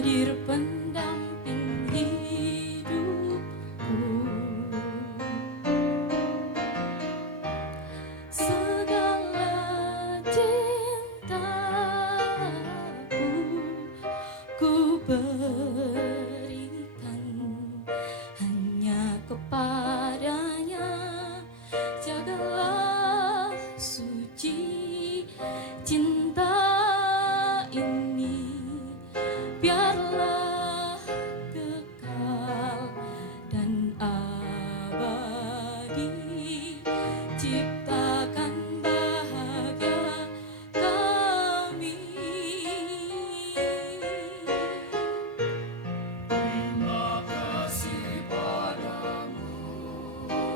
hadir pendamping hidupku. Segala cintaku ku berikan hanya kepadanya. Jagalah suci cinta ini, biarlah kekal dan abadi. Ciptakan bahagia kami. Terima kasih padamu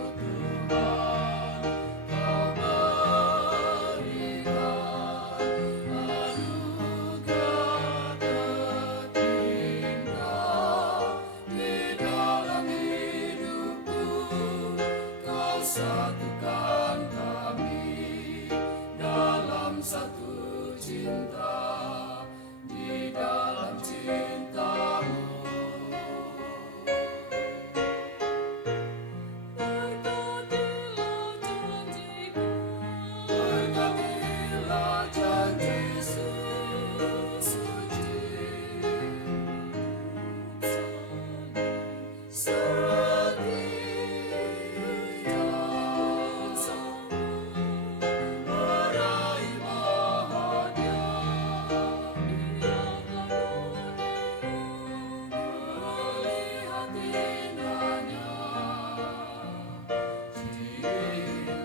Tuhan, Kau berikan anugerah terindah di dalam hidupku. Kau satukan kami dalam satu cinta, di dalam cintamu. Berkatilah janjiku, Berkatilah janji suci, setia, meraih bahagia. Melihat indahnya cinta.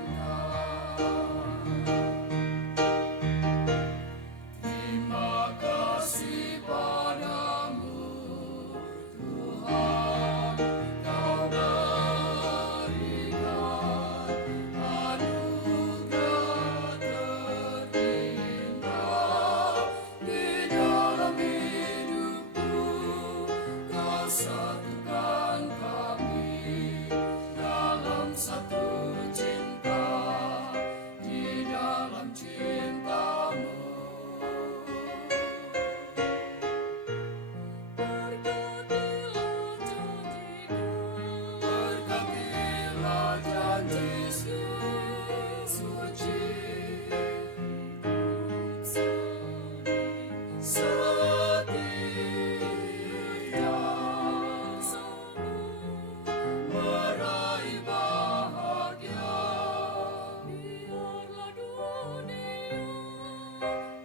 Terima kasih padamu Tuhan, Kau berikan anugerah terindah di dalam hidupku. Kau satukan kami dalam satu cinta, di dalam cintamu. berkatilah janjiku, Berkatilah janji suci, setia, meraih bahagia. biarlah dunia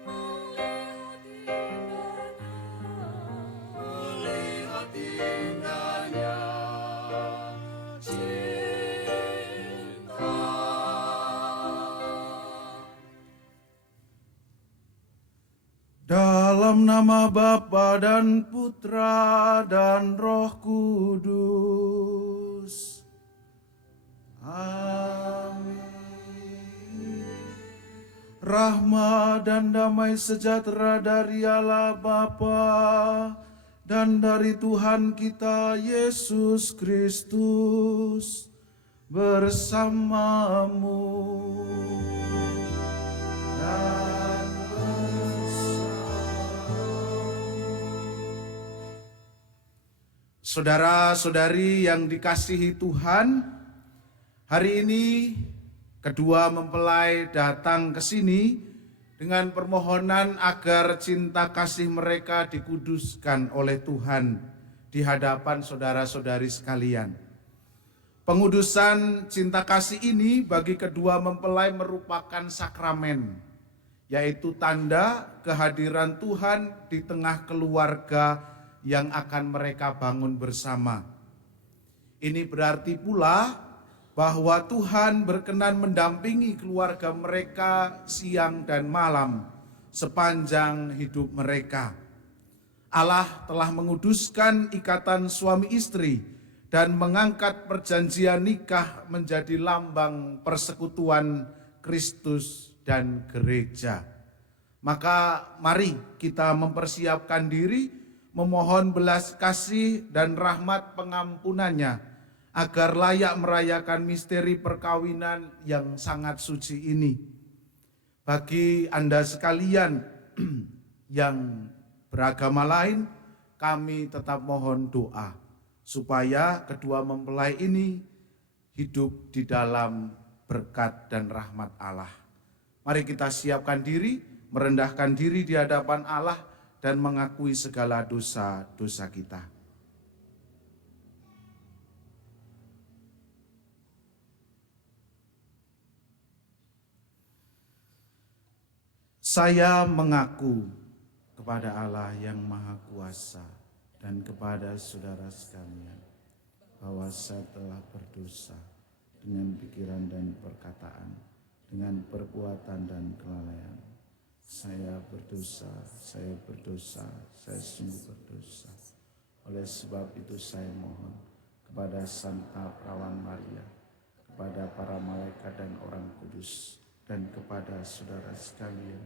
melihat indahnya. Melihat indahnya cinta. Dalam nama Bapa dan Putra dan Roh Kudus. Amin. Rahmat dan damai sejahtera dari Allah Bapa dan dari Tuhan kita Yesus Kristus bersamamu dan saudara-saudari yang dikasihi Tuhan, hari ini kedua mempelai datang ke sini dengan permohonan agar cinta kasih mereka dikuduskan oleh Tuhan di hadapan saudara-saudari sekalian. Pengudusan cinta kasih ini bagi kedua mempelai merupakan sakramen, yaitu tanda kehadiran Tuhan di tengah keluarga yang akan mereka bangun bersama. Ini berarti pula bahwa Tuhan berkenan mendampingi keluarga mereka siang dan malam sepanjang hidup mereka. Allah telah menguduskan ikatan suami istri dan mengangkat perjanjian nikah menjadi lambang persekutuan Kristus dan gereja. Maka mari kita mempersiapkan diri memohon belas kasih dan rahmat pengampunannya agar layak merayakan misteri perkawinan yang sangat suci ini. Bagi Anda sekalian yang beragama lain, kami tetap mohon doa supaya kedua mempelai ini hidup di dalam berkat dan rahmat Allah. Mari kita siapkan diri, merendahkan diri di hadapan Allah dan mengakui segala dosa-dosa kita. Saya mengaku kepada Allah yang Maha Kuasa dan kepada saudara sekalian bahwa saya telah berdosa dengan pikiran dan perkataan, dengan perbuatan dan kelalaian. Saya berdosa, saya sungguh berdosa. Oleh sebab itu saya mohon kepada Santa Perawan Maria, kepada para malaikat dan orang kudus, dan kepada saudara sekalian,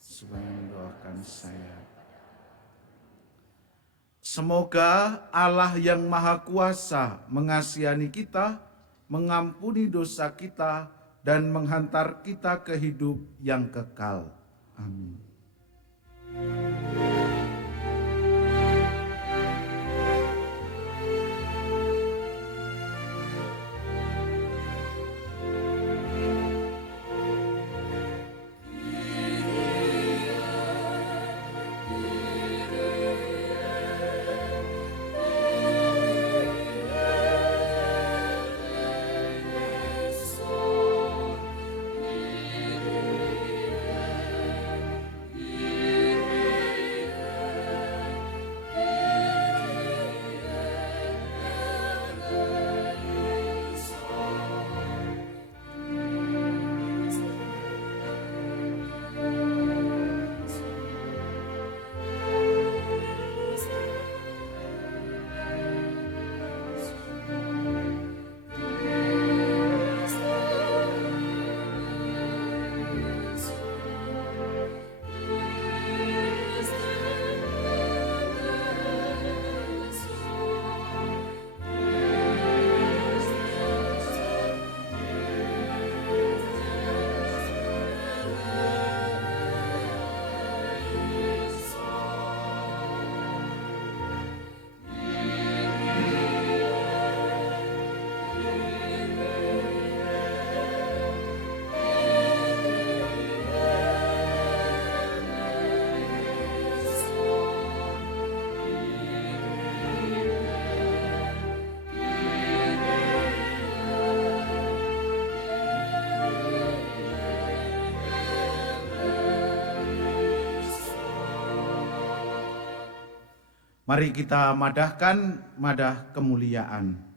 supaya mendoakan saya. Semoga Allah yang Maha Kuasa mengasihani kita, mengampuni dosa kita, dan menghantar kita ke hidup yang kekal. Amin. Mari kita madahkan madah kemuliaan.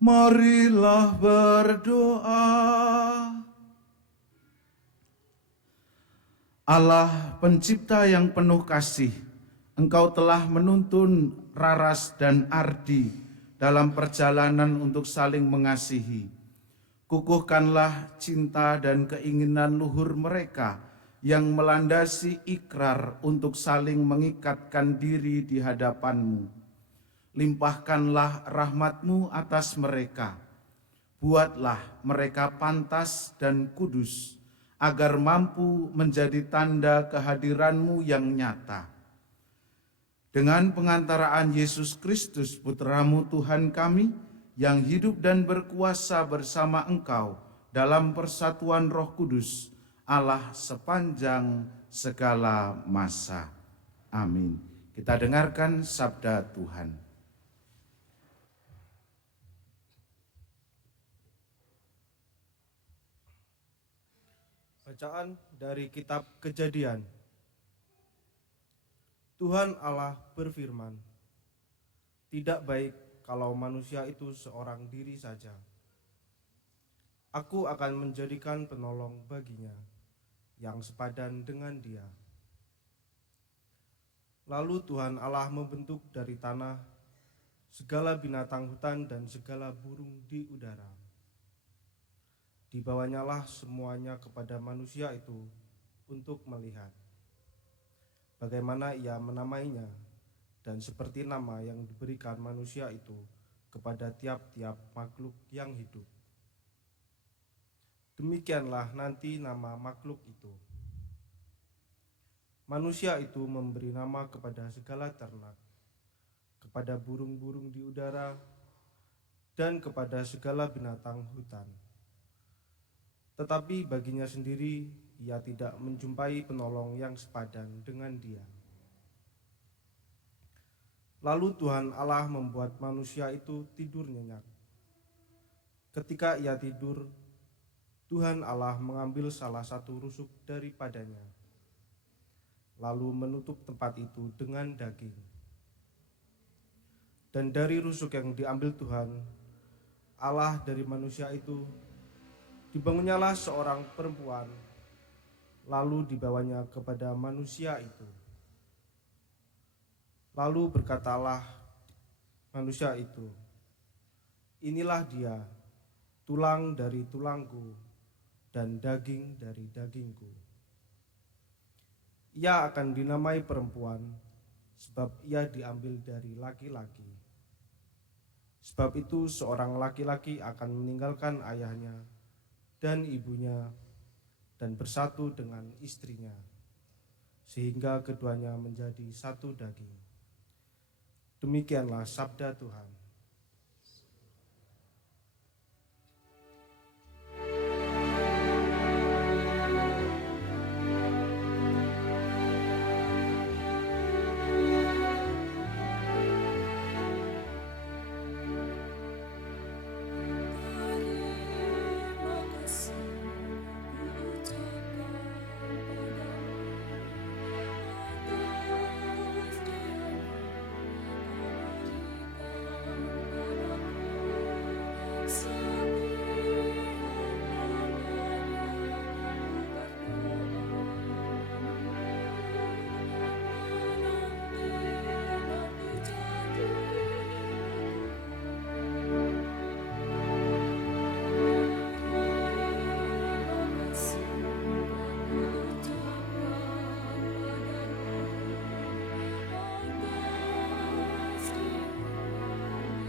Marilah berdoa. Allah pencipta yang penuh kasih, Engkau telah menuntun Raras dan Ardi dalam perjalanan untuk saling mengasihi. Kukuhkanlah cinta dan keinginan luhur mereka yang melandasi ikrar untuk saling mengikatkan diri di hadapan-Mu. Limpahkanlah rahmat-Mu atas mereka. Buatlah mereka pantas dan kudus, agar mampu menjadi tanda kehadiran-Mu yang nyata. Dengan pengantaraan Yesus Kristus, Putra-Mu Tuhan kami, yang hidup dan berkuasa bersama Engkau dalam persatuan Roh Kudus, Allah sepanjang segala masa. Amin. Kita dengarkan sabda Tuhan. Bacaan dari kitab Kejadian. Tuhan Allah berfirman, "Tidak baik kalau manusia itu seorang diri saja. Aku akan menjadikan penolong baginya, yang sepadan dengan dia." Lalu Tuhan Allah membentuk dari tanah segala binatang hutan dan segala burung di udara. Dibawanyalah semuanya kepada manusia itu untuk melihat bagaimana ia menamainya, dan seperti nama yang diberikan manusia itu kepada tiap-tiap makhluk yang hidup. Demikianlah nanti nama makhluk itu. Manusia itu memberi nama kepada segala ternak, kepada burung-burung di udara, dan kepada segala binatang hutan. Tetapi baginya sendiri ia tidak menjumpai penolong yang sepadan dengan dia. Lalu Tuhan Allah membuat manusia itu tidur nyenyak. Ketika ia tidur, Tuhan Allah mengambil salah satu rusuk daripadanya, lalu menutup tempat itu dengan daging. Dan dari rusuk yang diambil Tuhan Allah dari manusia itu, dibangunnyalah seorang perempuan, lalu dibawanya kepada manusia itu. Lalu berkatalah manusia itu, "Inilah dia, tulang dari tulangku dan daging dari dagingku. Ia akan dinamai perempuan, sebab ia diambil dari laki-laki. Sebab itu seorang laki-laki akan meninggalkan ayahnya dan ibunya dan bersatu dengan istrinya, sehingga keduanya menjadi satu daging." Demikianlah sabda Tuhan. Terima kasih ku ucapkan padamu atas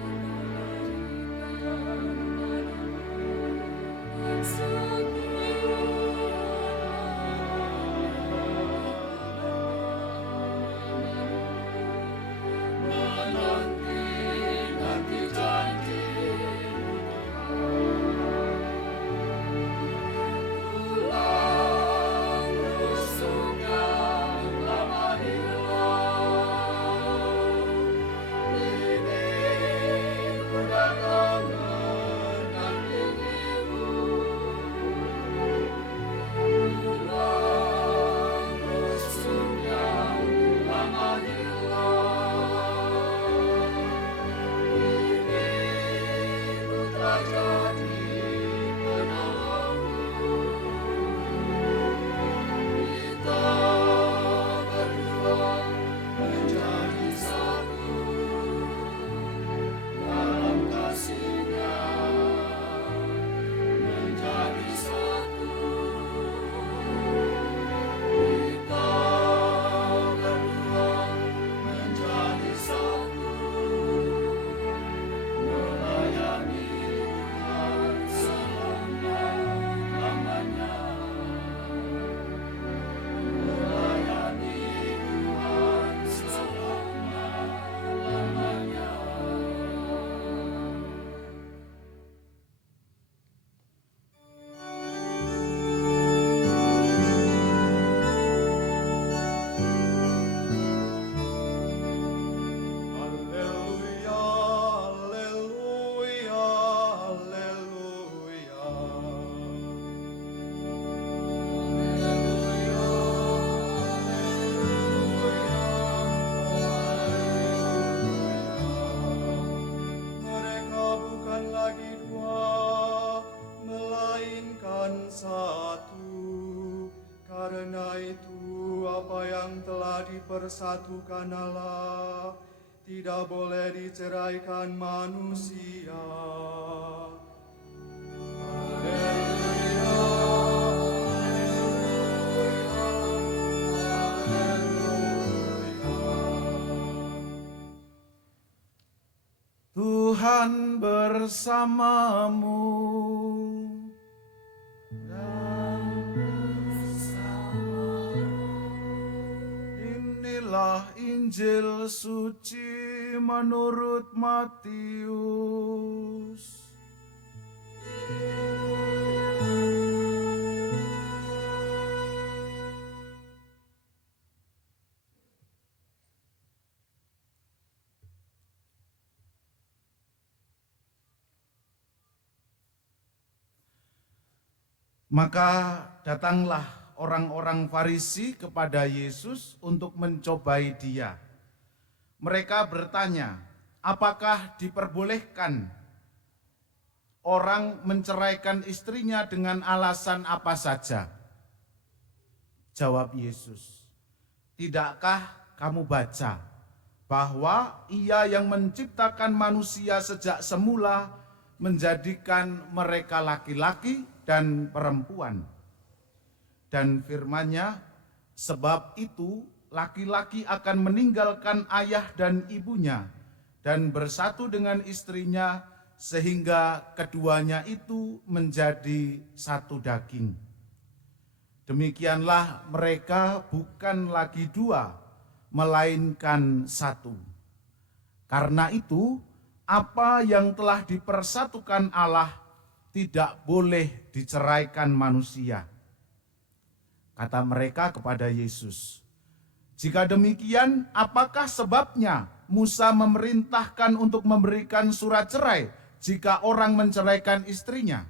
dipersatukan Allah, tidak boleh diceraikan manusia. Tuhan bersamamu. Inilah Injil suci menurut Matius. Maka datanglah orang-orang Farisi kepada Yesus untuk mencobai dia. Mereka bertanya, apakah diperbolehkan orang menceraikan istrinya dengan alasan apa saja? Jawab Yesus, tidakkah kamu baca bahwa Ia yang menciptakan manusia sejak semula menjadikan mereka laki-laki dan perempuan. Dan firman-Nya, sebab itu laki-laki akan meninggalkan ayah dan ibunya dan bersatu dengan istrinya sehingga keduanya itu menjadi satu daging. Demikianlah mereka bukan lagi dua, melainkan satu. Karena itu, apa yang telah dipersatukan Allah tidak boleh diceraikan manusia. Kata mereka kepada Yesus, jika demikian, apakah sebabnya Musa memerintahkan untuk memberikan surat cerai jika orang menceraikan istrinya?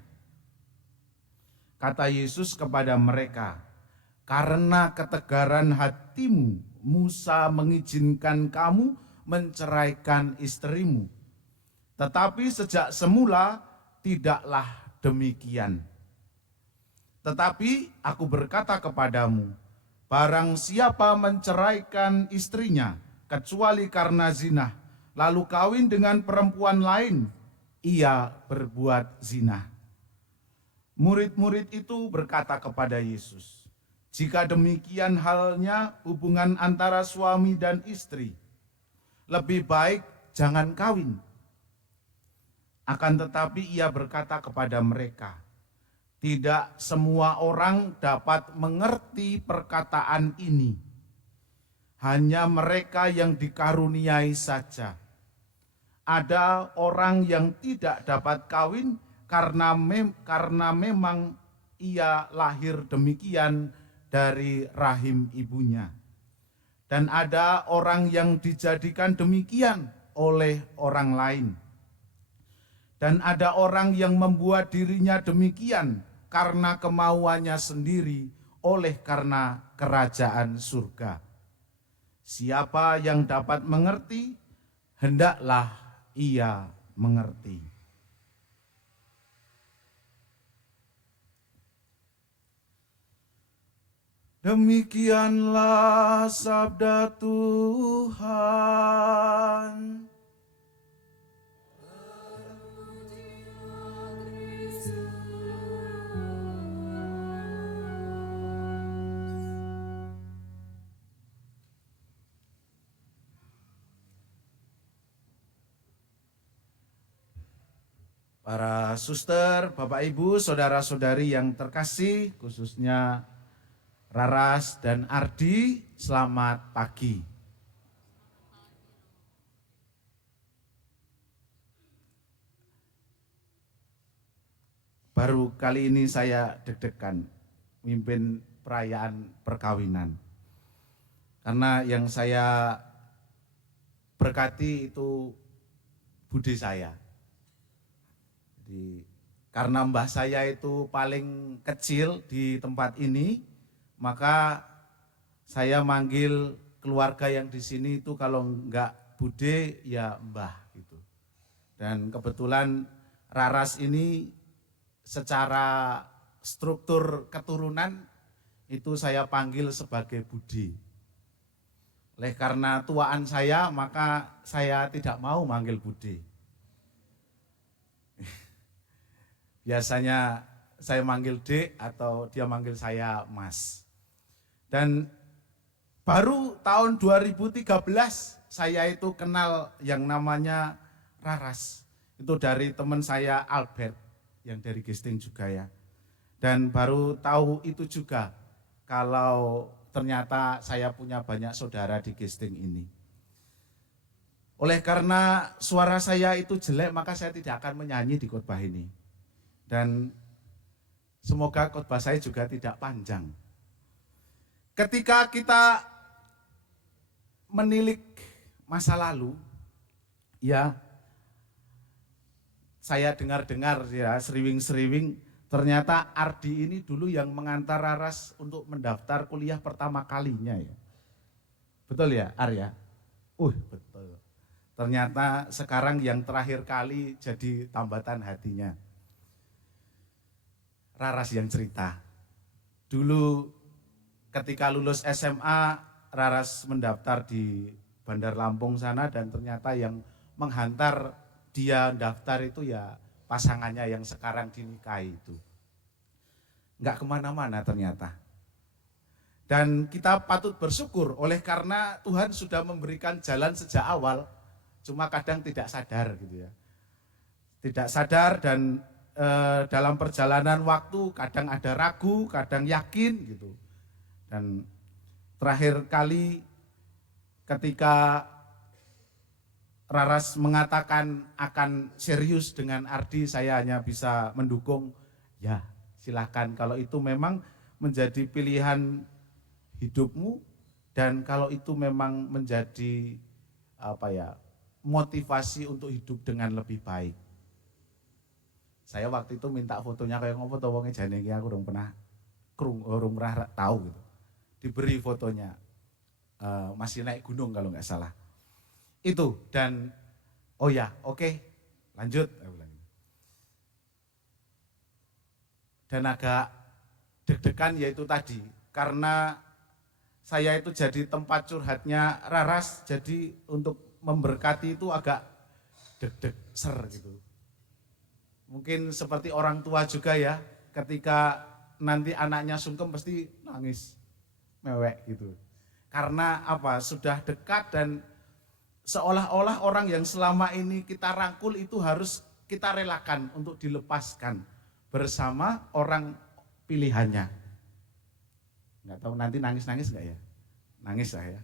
Kata Yesus kepada mereka, karena ketegaran hatimu, Musa mengizinkan kamu menceraikan istrimu. Tetapi sejak semula tidaklah demikian. Tetapi aku berkata kepadamu, barang siapa menceraikan istrinya, kecuali karena zina, lalu kawin dengan perempuan lain, ia berbuat zina. Murid-murid itu berkata kepada Yesus, jika demikian halnya hubungan antara suami dan istri, lebih baik jangan kawin. Akan tetapi ia berkata kepada mereka, tidak semua orang dapat mengerti perkataan ini. Hanya mereka yang dikaruniai saja. Ada orang yang tidak dapat kawin karena memang ia lahir demikian dari rahim ibunya. Dan ada orang yang dijadikan demikian oleh orang lain. Dan ada orang yang membuat dirinya demikian karena kemauannya sendiri oleh karena kerajaan surga. Siapa yang dapat mengerti, hendaklah ia mengerti. Demikianlah sabda Tuhan. Para suster, Bapak Ibu, saudara-saudari yang terkasih, khususnya Raras dan Ardi, selamat pagi. Baru kali ini saya deg-degan mimpin perayaan perkawinan. Karena yang saya berkati itu budi saya. Karena mbah saya itu paling kecil di tempat ini, maka saya manggil keluarga yang di sini itu kalau enggak bude ya mbah gitu. Dan kebetulan Raras ini secara struktur keturunan itu saya panggil sebagai budi. Oleh karena tuaan saya, maka saya tidak mau manggil Bude. Biasanya saya manggil Dek atau dia manggil saya Mas. Dan baru tahun 2013 saya itu kenal yang namanya Raras. Itu dari teman saya Albert yang dari Gesting juga ya. Dan baru tahu itu juga kalau ternyata saya punya banyak saudara di Gesting ini. Oleh karena suara saya itu jelek, maka saya tidak akan menyanyi di khotbah ini. Dan semoga khotbah saya juga tidak panjang. Ketika kita menilik masa lalu, ya saya dengar-dengar ya seriwing-seriwing, ternyata Ardi ini dulu yang mengantar Raras untuk mendaftar kuliah pertama kalinya ya. Betul ya Arya? Betul. Ternyata sekarang yang terakhir kali jadi tambatan hatinya. Raras yang cerita. Dulu ketika lulus SMA, Raras mendaftar di Bandar Lampung sana dan ternyata yang menghantar dia daftar itu ya pasangannya yang sekarang dinikahi itu. Enggak kemana-mana ternyata. Dan kita patut bersyukur oleh karena Tuhan sudah memberikan jalan sejak awal, cuma kadang tidak sadar gitu ya. Tidak sadar dan dalam perjalanan waktu kadang ada ragu, kadang yakin gitu. Dan terakhir kali ketika Raras mengatakan akan serius dengan Ardi, saya hanya bisa mendukung, ya silakan kalau itu memang menjadi pilihan hidupmu dan kalau itu memang menjadi motivasi untuk hidup dengan lebih baik. Saya waktu itu minta fotonya kayak ngopo to wonge jane iki aku urung pernah tahu gitu. Diberi fotonya. Masih naik gunung kalau nggak salah. Itu dan oke, lanjut. Dan agak deg-degan yaitu tadi karena saya itu jadi tempat curhatnya Raras, jadi untuk memberkati itu agak deg-deg ser gitu. Mungkin seperti orang tua juga ya, ketika nanti anaknya sungkem pasti nangis, mewek gitu. Karena sudah dekat dan seolah-olah orang yang selama ini kita rangkul itu harus kita relakan untuk dilepaskan bersama orang pilihannya. Nggak tahu nanti nangis-nangis nggak ya? Nangis lah ya.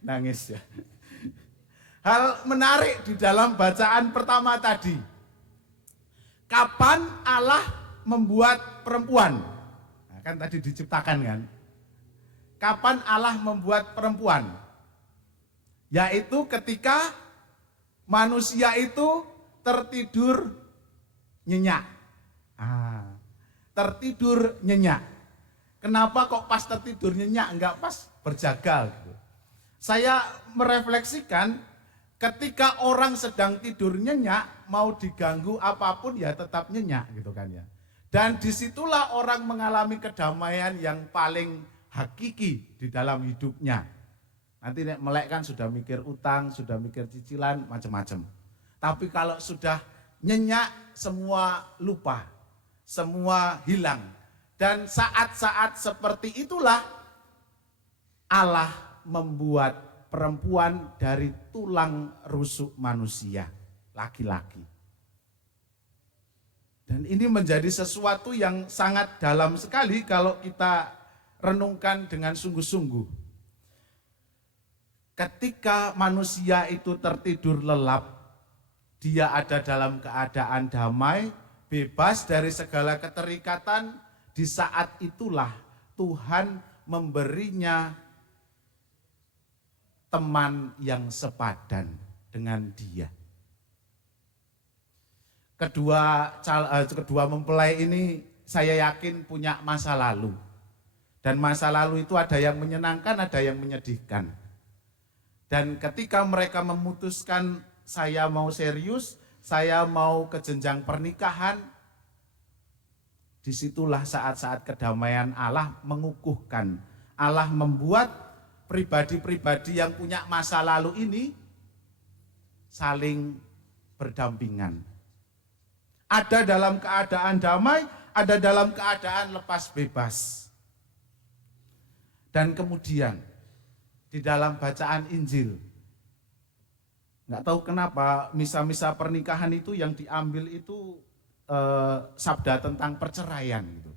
Nangis ya. Hal menarik di dalam bacaan pertama tadi. Kapan Allah membuat perempuan? Nah, kan tadi diciptakan kan. Kapan Allah membuat perempuan? Yaitu ketika manusia itu tertidur nyenyak. Tertidur nyenyak. Kenapa kok pas tertidur nyenyak, enggak pas berjaga gitu. Saya merefleksikan ketika orang sedang tidur nyenyak, mau diganggu apapun ya tetap nyenyak gitu kan ya. Dan disitulah orang mengalami kedamaian yang paling hakiki di dalam hidupnya. Nanti melek kan sudah mikir utang, sudah mikir cicilan, macam-macam. Tapi kalau sudah nyenyak, semua lupa, semua hilang. Dan saat-saat seperti itulah Allah membuat perempuan dari tulang rusuk manusia, laki-laki. Dan ini menjadi sesuatu yang sangat dalam sekali kalau kita renungkan dengan sungguh-sungguh. Ketika manusia itu tertidur lelap, dia ada dalam keadaan damai, bebas dari segala keterikatan, di saat itulah Tuhan memberinya teman yang sepadan dengan dia. Kedua mempelai ini saya yakin punya masa lalu. Dan masa lalu itu ada yang menyenangkan, ada yang menyedihkan. Dan ketika mereka memutuskan saya mau serius, saya mau ke jenjang pernikahan, Disitulah saat-saat kedamaian Allah mengukuhkan. Allah membuat pribadi-pribadi yang punya masa lalu ini saling berdampingan. Ada dalam keadaan damai, ada dalam keadaan lepas bebas. Dan kemudian di dalam bacaan Injil, nggak tahu kenapa misa-misa pernikahan itu yang diambil itu sabda tentang perceraian gitu.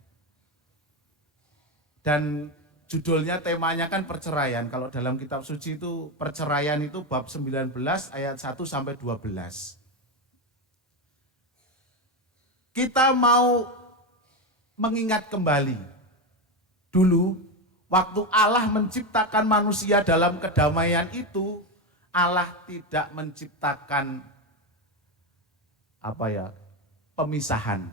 Dan judulnya, temanya kan perceraian. Kalau dalam kitab suci itu perceraian itu bab 19 ayat 1 sampai 12. Kita mau mengingat kembali dulu waktu Allah menciptakan manusia dalam kedamaian itu, Allah tidak menciptakan pemisahan.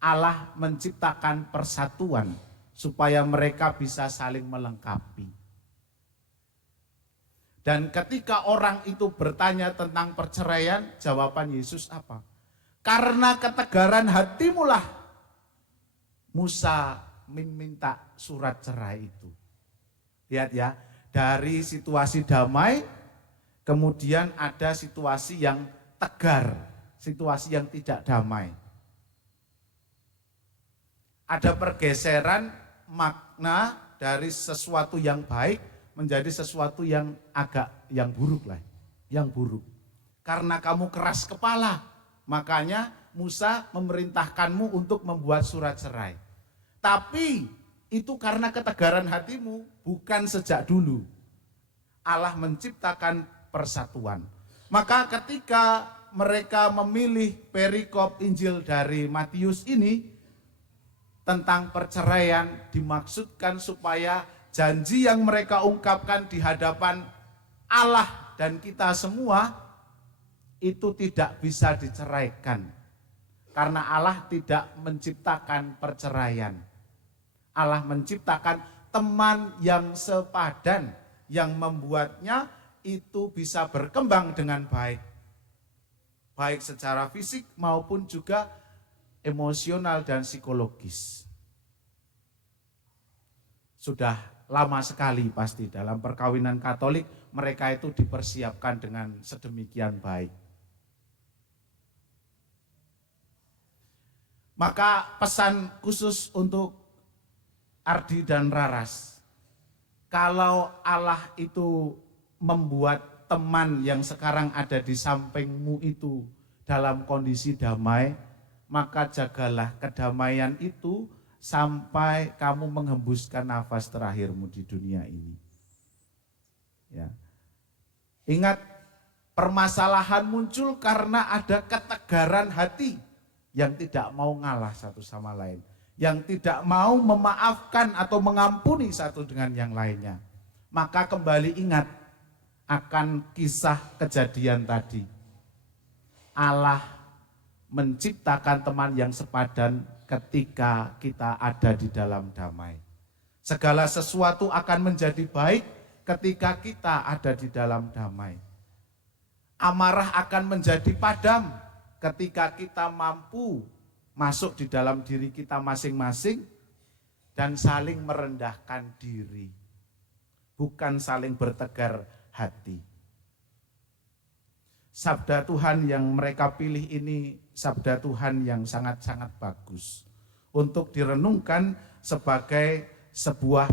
Allah menciptakan persatuan supaya mereka bisa saling melengkapi. Dan ketika orang itu bertanya tentang perceraian, jawaban Yesus apa? Karena ketegaran hatimulah Musa meminta surat cerai itu. Lihat ya, dari situasi damai, kemudian ada situasi yang tegar, situasi yang tidak damai. Ada pergeseran makna dari sesuatu yang baik menjadi sesuatu yang buruk lah, yang buruk. Karena kamu keras kepala, makanya Musa memerintahkanmu untuk membuat surat cerai. Tapi itu karena ketegaran hatimu, bukan sejak dulu. Allah menciptakan persatuan. Maka ketika mereka memilih perikop Injil dari Matius ini tentang perceraian, dimaksudkan supaya janji yang mereka ungkapkan di hadapan Allah dan kita semua itu tidak bisa diceraikan. Karena Allah tidak menciptakan perceraian. Allah menciptakan teman yang sepadan, yang membuatnya itu bisa berkembang dengan baik. Baik secara fisik maupun juga emosional dan psikologis. Sudah lama sekali pasti dalam perkawinan Katolik mereka itu dipersiapkan dengan sedemikian baik. Maka pesan khusus untuk Ardi dan Raras, kalau Allah itu membuat teman yang sekarang ada di sampingmu itu dalam kondisi damai, maka jagalah kedamaian itu sampai kamu menghembuskan nafas terakhirmu di dunia ini. Ya. Ingat, permasalahan muncul karena ada ketegaran hati yang tidak mau ngalah satu sama lain, yang tidak mau memaafkan atau mengampuni satu dengan yang lainnya. Maka kembali ingat akan kisah kejadian tadi. Allah menciptakan teman yang sepadan ketika kita ada di dalam damai. Segala sesuatu akan menjadi baik ketika kita ada di dalam damai. Amarah akan menjadi padam ketika kita mampu masuk di dalam diri kita masing-masing dan saling merendahkan diri, bukan saling bertegar hati. Sabda Tuhan yang mereka pilih ini sabda Tuhan yang sangat-sangat bagus untuk direnungkan sebagai sebuah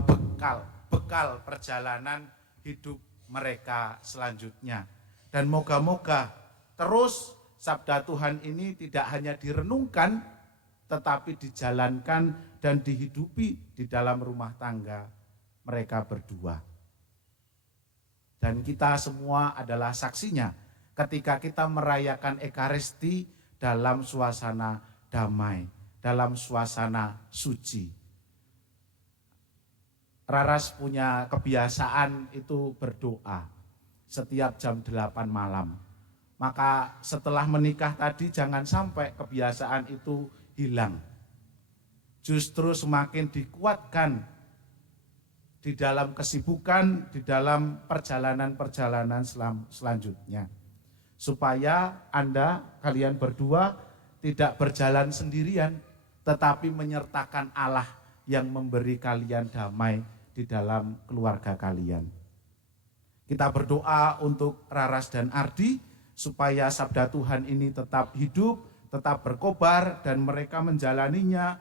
bekal perjalanan hidup mereka selanjutnya. Dan moga-moga terus sabda Tuhan ini tidak hanya direnungkan, tetapi dijalankan dan dihidupi di dalam rumah tangga mereka berdua. Dan kita semua adalah saksinya ketika kita merayakan Ekaristi dalam suasana damai, dalam suasana suci. Raras punya kebiasaan itu berdoa setiap jam 8 malam. Maka setelah menikah tadi jangan sampai kebiasaan itu hilang. Justru semakin dikuatkan di dalam kesibukan, di dalam perjalanan-perjalanan selanjutnya. Supaya kalian berdua tidak berjalan sendirian, tetapi menyertakan Allah yang memberi kalian damai di dalam keluarga kalian. Kita berdoa untuk Raras dan Ardi supaya sabda Tuhan ini tetap hidup, tetap berkobar, dan mereka menjalaninya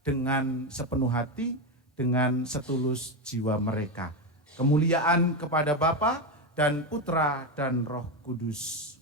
dengan sepenuh hati, dengan setulus jiwa mereka. Kemuliaan kepada Bapa dan Putra dan Roh Kudus.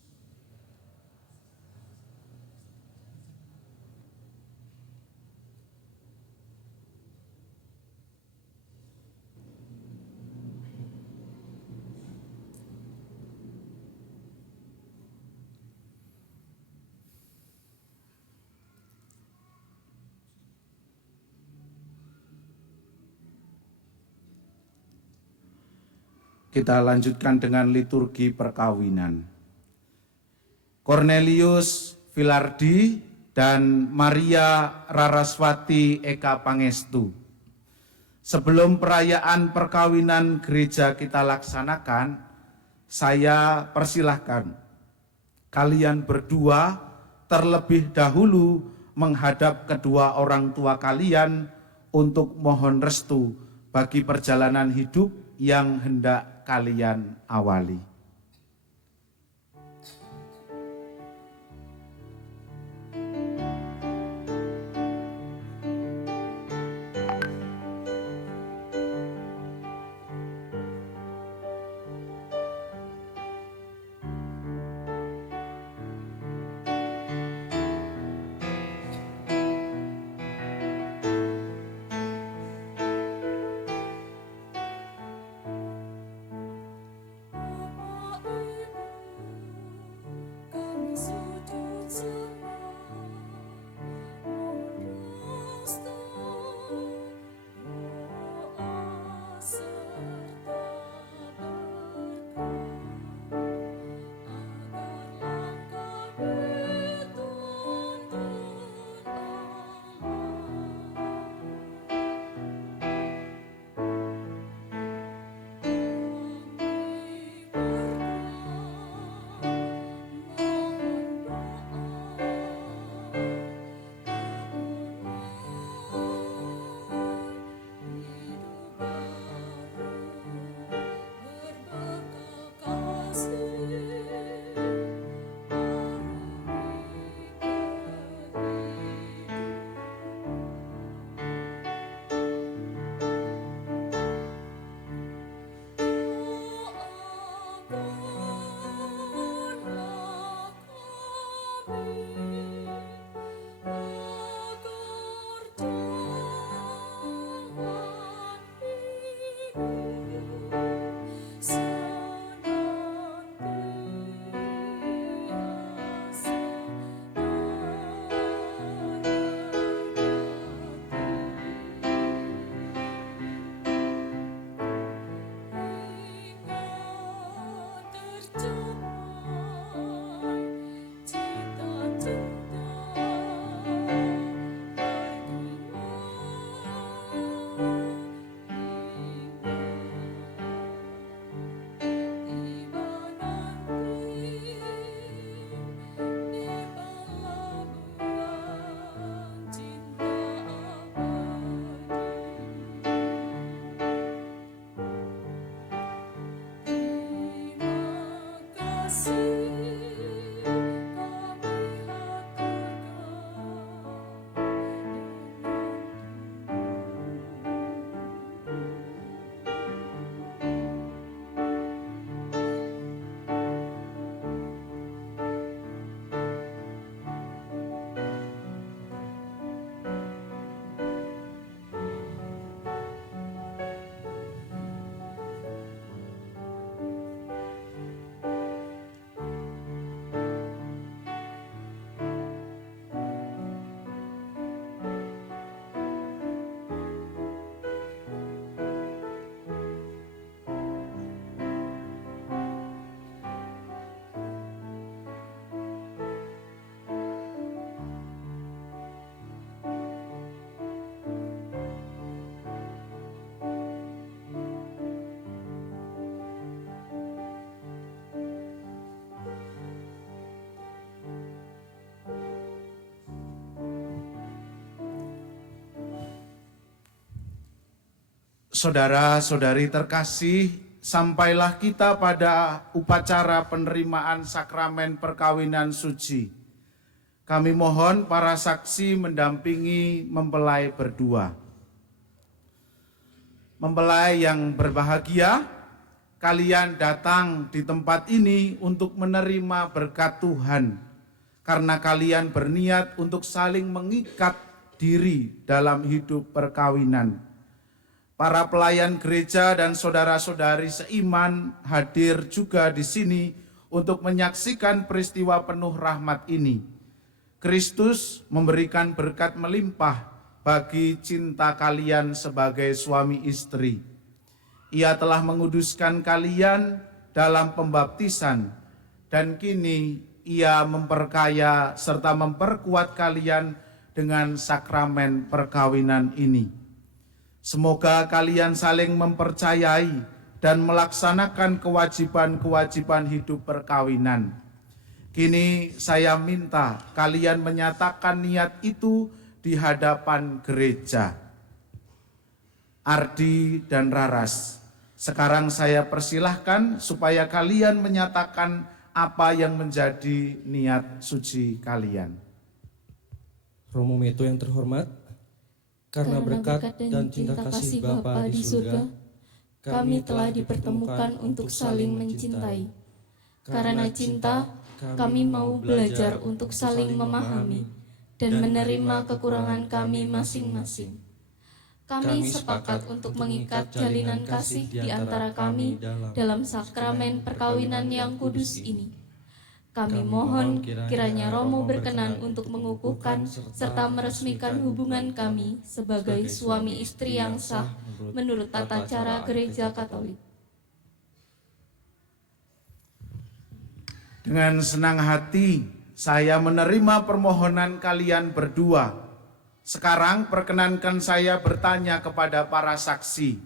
Kita lanjutkan dengan liturgi perkawinan. Cornelius Filardi dan Maria Raraswati Eka Pangestu. Sebelum perayaan perkawinan gereja kita laksanakan, saya persilahkan kalian berdua terlebih dahulu menghadap kedua orang tua kalian untuk mohon restu bagi perjalanan hidup yang hendak kalian awali. Bapa Saudara-saudari terkasih, sampailah kita pada upacara penerimaan sakramen perkawinan suci. Kami mohon para saksi mendampingi mempelai berdua. Mempelai yang berbahagia, kalian datang di tempat ini untuk menerima berkat Tuhan, karena kalian berniat untuk saling mengikat diri dalam hidup perkawinan. Para pelayan gereja dan saudara-saudari seiman hadir juga di sini untuk menyaksikan peristiwa penuh rahmat ini. Kristus memberikan berkat melimpah bagi cinta kalian sebagai suami istri. Ia telah menguduskan kalian dalam pembaptisan, dan kini Ia memperkaya serta memperkuat kalian dengan sakramen perkawinan ini. Semoga kalian saling mempercayai dan melaksanakan kewajiban-kewajiban hidup perkawinan. Kini saya minta kalian menyatakan niat itu di hadapan gereja. Ardi dan Raras, sekarang saya persilahkan supaya kalian menyatakan apa yang menjadi niat suci kalian. Romo Meto yang terhormat, karena berkat dan cinta kasih Bapa di surga, kami telah dipertemukan untuk saling mencintai. Karena cinta, kami mau belajar untuk saling memahami dan menerima kekurangan kami masing-masing. Kami sepakat untuk mengikat jalinan kasih di antara kami dalam sakramen perkawinan yang kudus ini. Kami mohon kiranya Romo berkenan untuk mengukuhkan serta meresmikan hubungan kami sebagai suami istri yang sah menurut tata cara Gereja Katolik. Dengan senang hati saya menerima permohonan kalian berdua. Sekarang perkenankan saya bertanya kepada para saksi.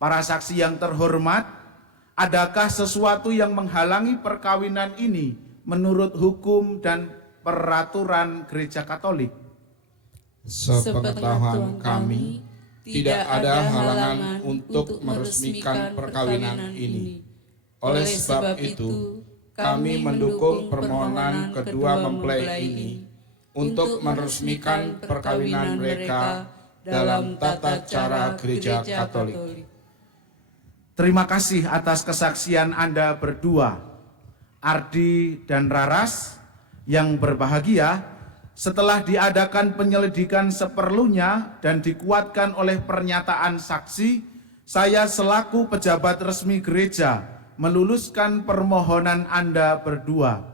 Para saksi yang terhormat, adakah sesuatu yang menghalangi perkawinan ini menurut hukum dan peraturan Gereja Katolik? Sepengetahuan kami, tidak ada halangan untuk meresmikan perkawinan ini. Oleh sebab itu, kami mendukung permohonan kedua mempelai ini untuk meresmikan perkawinan mereka dalam tata cara Gereja Katolik. Terima kasih atas kesaksian Anda berdua, Ardi dan Raras, yang berbahagia. Setelah diadakan penyelidikan seperlunya dan dikuatkan oleh pernyataan saksi, saya selaku pejabat resmi gereja meluluskan permohonan Anda berdua.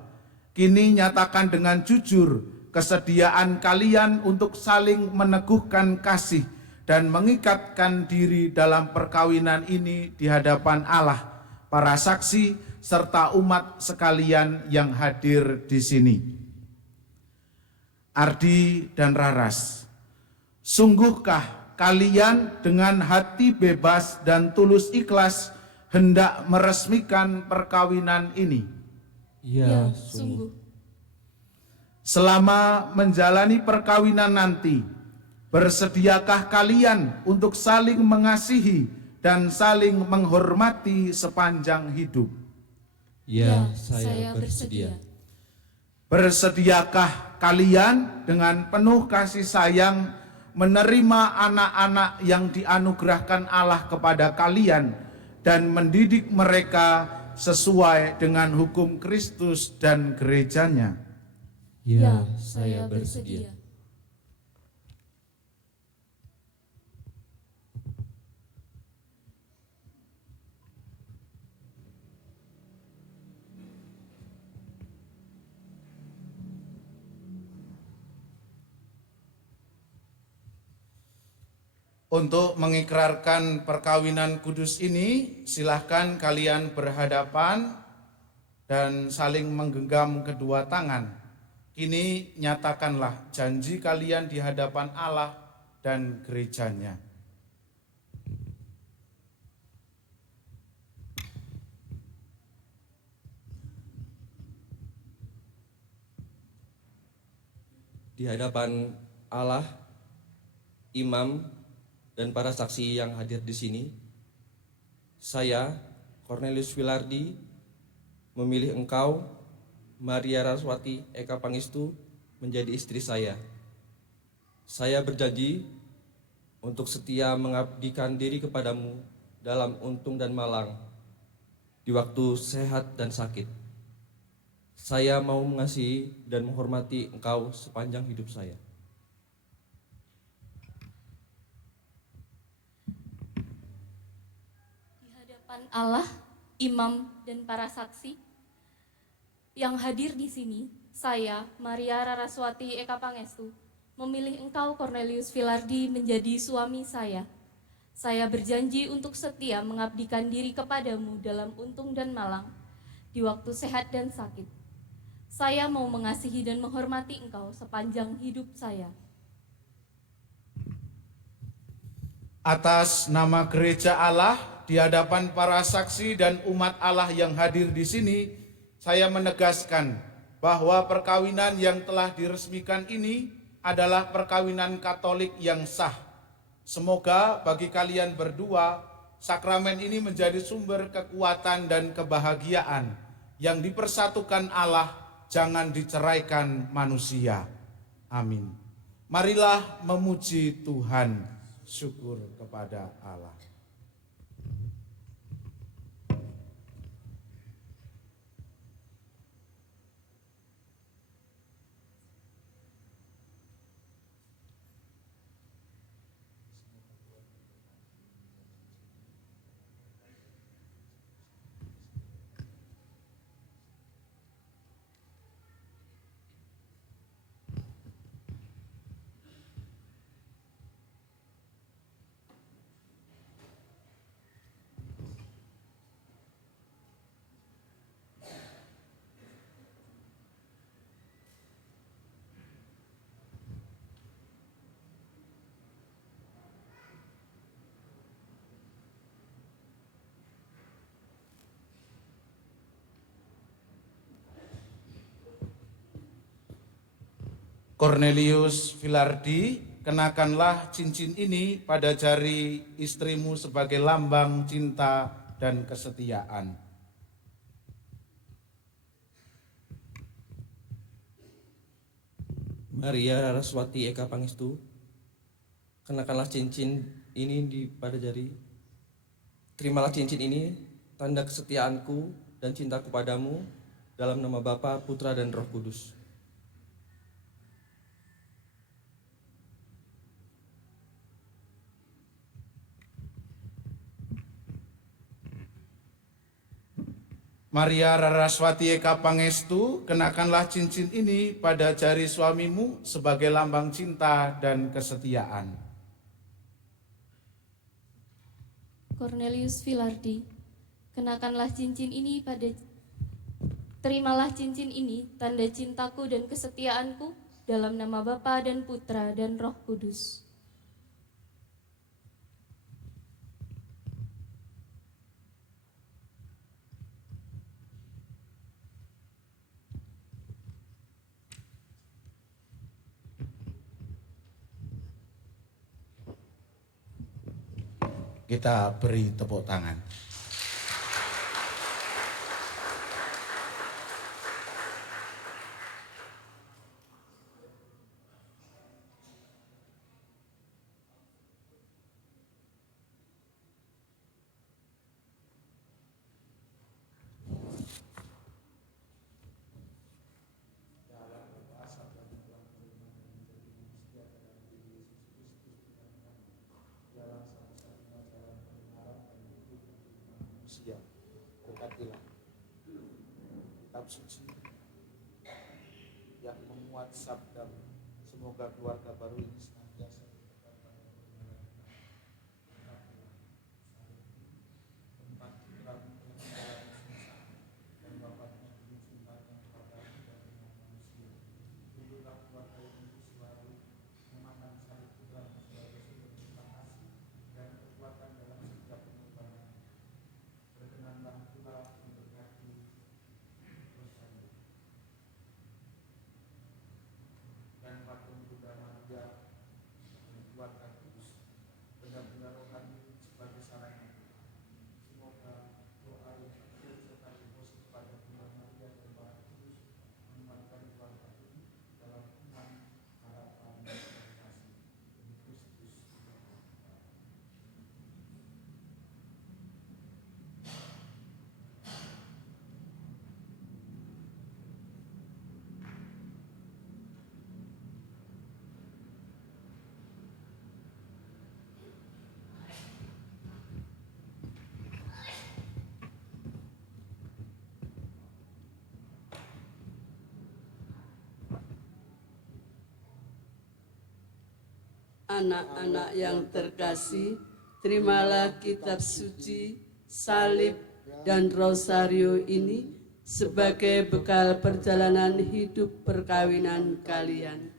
Kini nyatakan dengan jujur kesediaan kalian untuk saling meneguhkan kasih dan mengikatkan diri dalam perkawinan ini di hadapan Allah, para saksi, serta umat sekalian yang hadir di sini. Ardi dan Raras, sungguhkah kalian dengan hati bebas dan tulus ikhlas hendak meresmikan perkawinan ini? Ya, sungguh. Selama menjalani perkawinan nanti, bersediakah kalian untuk saling mengasihi dan saling menghormati sepanjang hidup? Ya, saya bersedia. Bersediakah kalian dengan penuh kasih sayang menerima anak-anak yang dianugerahkan Allah kepada kalian dan mendidik mereka sesuai dengan hukum Kristus dan gerejanya? Ya, saya bersedia. Untuk mengikrarkan perkawinan kudus ini, silahkan kalian berhadapan dan saling menggenggam kedua tangan. Kini nyatakanlah janji kalian di hadapan Allah dan gerejanya. Di hadapan Allah, imam, dan para saksi yang hadir di sini, saya, Cornelius Wilardi, memilih engkau, Maria Raswati Eka Pangestu, menjadi istri saya. Saya berjanji untuk setia mengabdikan diri kepadamu dalam untung dan malang, di waktu sehat dan sakit. Saya mau mengasihi dan menghormati engkau sepanjang hidup saya. Di hadapan Allah, imam, dan para saksi yang hadir di sini, saya, Maria Raraswati Eka Pangestu, memilih engkau, Cornelius Wilardi, menjadi suami saya. Saya berjanji untuk setia mengabdikan diri kepadamu dalam untung dan malang, di waktu sehat dan sakit. Saya mau mengasihi dan menghormati engkau sepanjang hidup saya. Atas nama gereja Allah, di hadapan para saksi dan umat Allah yang hadir di sini, saya menegaskan bahwa perkawinan yang telah diresmikan ini adalah perkawinan Katolik yang sah. Semoga bagi kalian berdua, sakramen ini menjadi sumber kekuatan dan kebahagiaan yang dipersatukan Allah, jangan diceraikan manusia. Amin. Marilah memuji Tuhan. Syukur kepada Allah. Cornelius Wilardi, kenakanlah cincin ini pada jari istrimu sebagai lambang cinta dan kesetiaan. Maria Raraswati Eka Pangestu, kenakanlah cincin ini pada jari. Terimalah cincin ini, tanda kesetiaanku dan cintaku padamu, dalam nama Bapa, Putra, dan Roh Kudus. Maria Raraswati Eka Pangestu, kenakanlah cincin ini pada jari suamimu sebagai lambang cinta dan kesetiaan. Cornelius Wilardi, kenakanlah cincin ini terimalah cincin ini, tanda cintaku dan kesetiaanku, dalam nama Bapa dan Putra dan Roh Kudus. Kita beri tepuk tangan. Berkatilah kitab suci yang memuat sabda, semoga keluarga baru ini senantiasa tempat putramu dan bapaknya dulu cintanya kepada dan manusia. Tunduklah keluarga ini selalu memandang salib putramu sebagai sumber cinta kasih dan kekuatan dalam setiap pengorbanan. Berkenanlah pula memberkati Rosalia dan patung Bunda Maria dan keluarga kudus, benar anak-anak yang terkasih, terimalah kitab suci, salib, dan rosario ini sebagai bekal perjalanan hidup perkawinan kalian.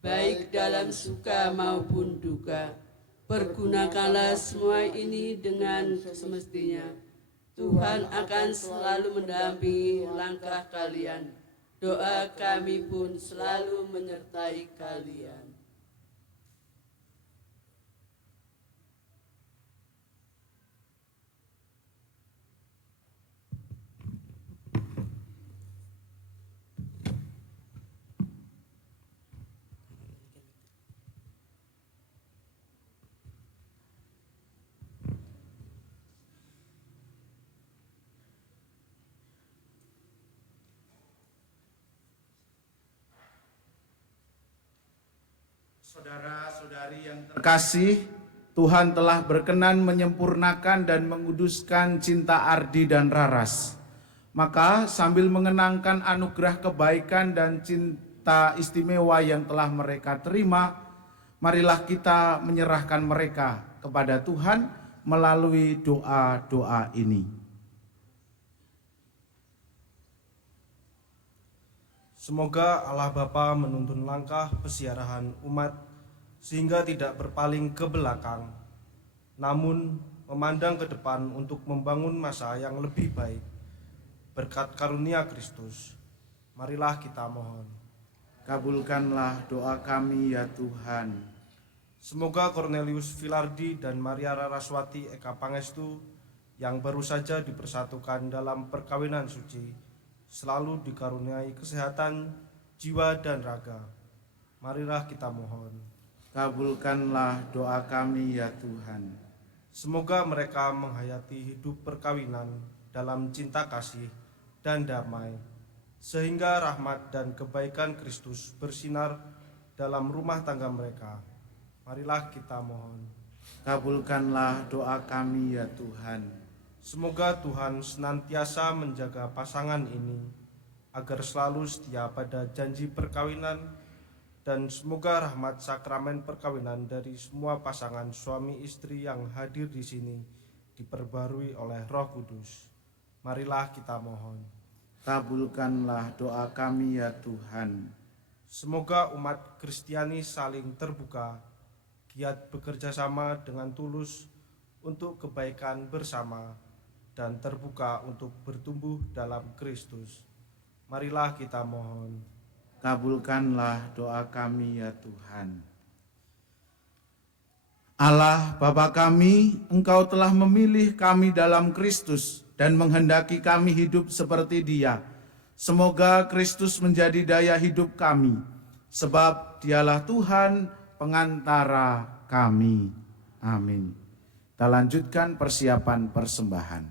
Baik dalam suka maupun duka, pergunakanlah semua ini dengan semestinya. Tuhan akan selalu mendampingi langkah kalian. Doa kami pun selalu menyertai kalian. Saudara-saudari yang terkasih, Tuhan telah berkenan menyempurnakan dan menguduskan cinta Ardi dan Raras. Maka sambil mengenangkan anugerah kebaikan dan cinta istimewa yang telah mereka terima, marilah kita menyerahkan mereka kepada Tuhan melalui doa-doa ini. Semoga Allah Bapa menuntun langkah pesiarahan umat sehingga tidak berpaling ke belakang, namun memandang ke depan untuk membangun masa yang lebih baik. Berkat karunia Kristus, marilah kita mohon. Kabulkanlah doa kami ya Tuhan. Semoga Cornelius Filardi dan Maria Raraswati Eka Pangestu yang baru saja dipersatukan dalam perkawinan suci selalu dikaruniai kesehatan jiwa dan raga. Marilah kita mohon. Kabulkanlah doa kami ya Tuhan. Semoga mereka menghayati hidup perkawinan dalam cinta kasih dan damai, sehingga rahmat dan kebaikan Kristus bersinar dalam rumah tangga mereka. Marilah kita mohon. Kabulkanlah doa kami ya Tuhan. Semoga Tuhan senantiasa menjaga pasangan ini agar selalu setia pada janji perkawinan, dan semoga rahmat sakramen perkawinan dari semua pasangan suami istri yang hadir di sini diperbarui oleh Roh Kudus. Marilah kita mohon. Kabulkanlah doa kami ya Tuhan. Semoga umat Kristiani saling terbuka, giat bekerja sama dengan tulus untuk kebaikan bersama, dan terbuka untuk bertumbuh dalam Kristus. Marilah kita mohon. Kabulkanlah doa kami ya Tuhan. Allah Bapa kami, Engkau telah memilih kami dalam Kristus dan menghendaki kami hidup seperti Dia. Semoga Kristus menjadi daya hidup kami, sebab Dialah Tuhan pengantara kami. Amin. Kita lanjutkan persiapan persembahan.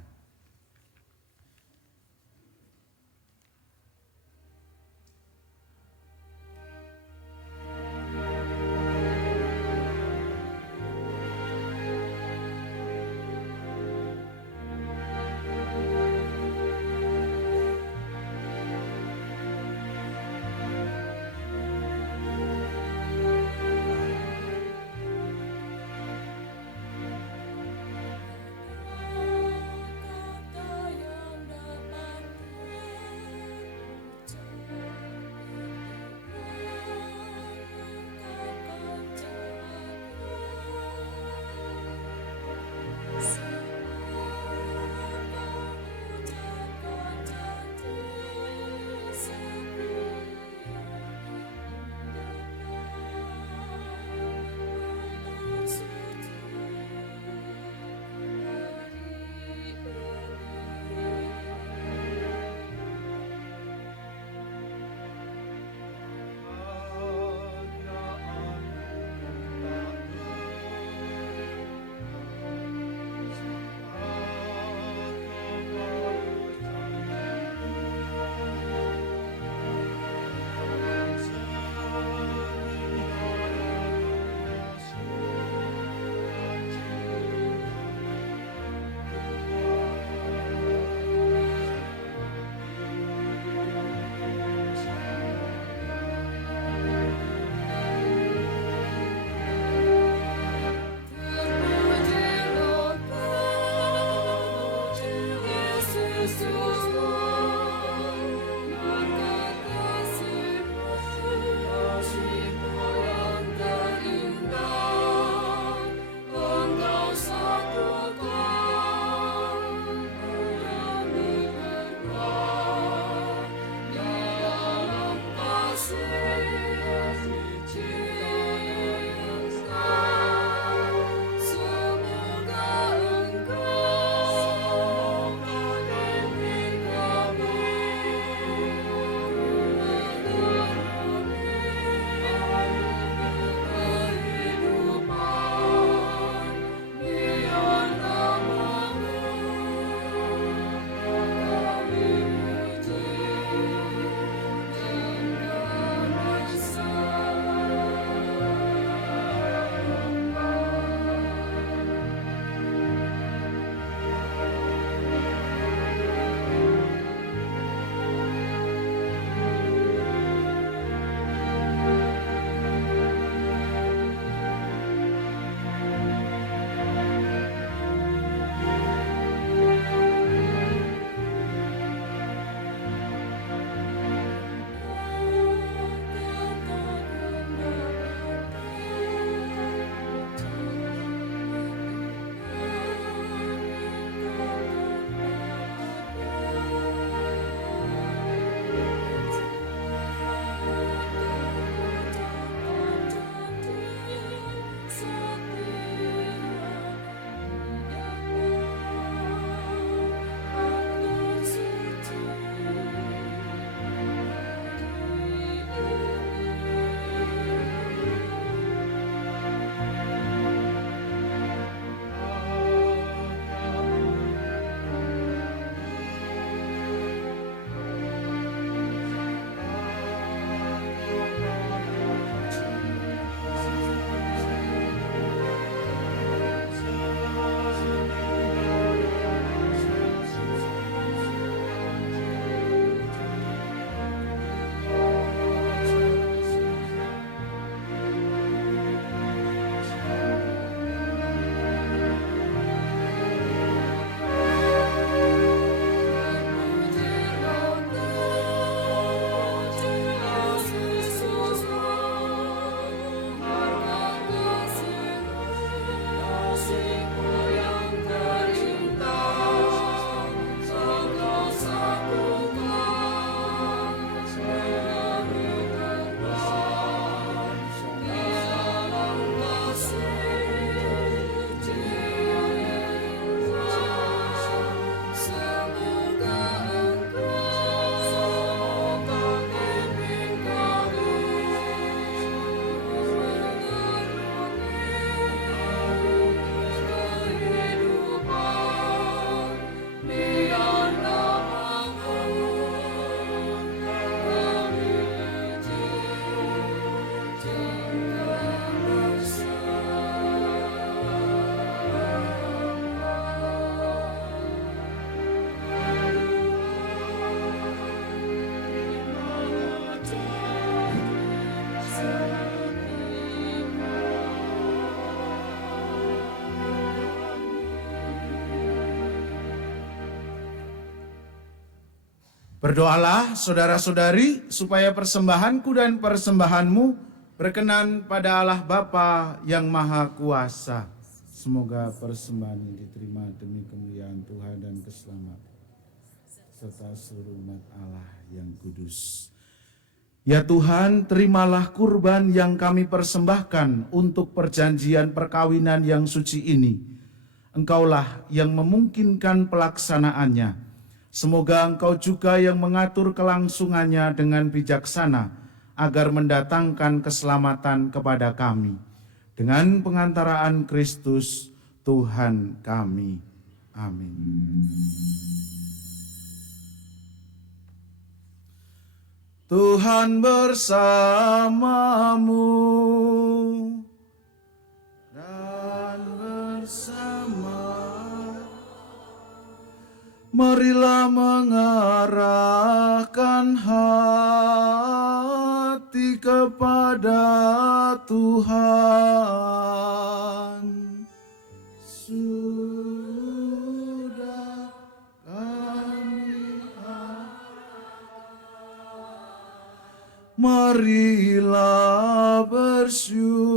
Berdoalah saudara-saudari supaya persembahanku dan persembahanmu berkenan pada Allah Bapa yang Maha Kuasa. Semoga persembahan ini diterima demi kemuliaan Tuhan dan keselamatan serta seluruh umat Allah yang kudus. Ya Tuhan, terimalah kurban yang kami persembahkan untuk perjanjian perkawinan yang suci ini. Engkaulah yang memungkinkan pelaksanaannya. Semoga Engkau juga yang mengatur kelangsungannya dengan bijaksana, agar mendatangkan keselamatan kepada kami. Dengan pengantaraan Kristus, Tuhan kami. Amin. Tuhan bersamamu dan bersama. Marilah mengarahkan hati kepada Tuhan. Sudah kami marilah bersyukur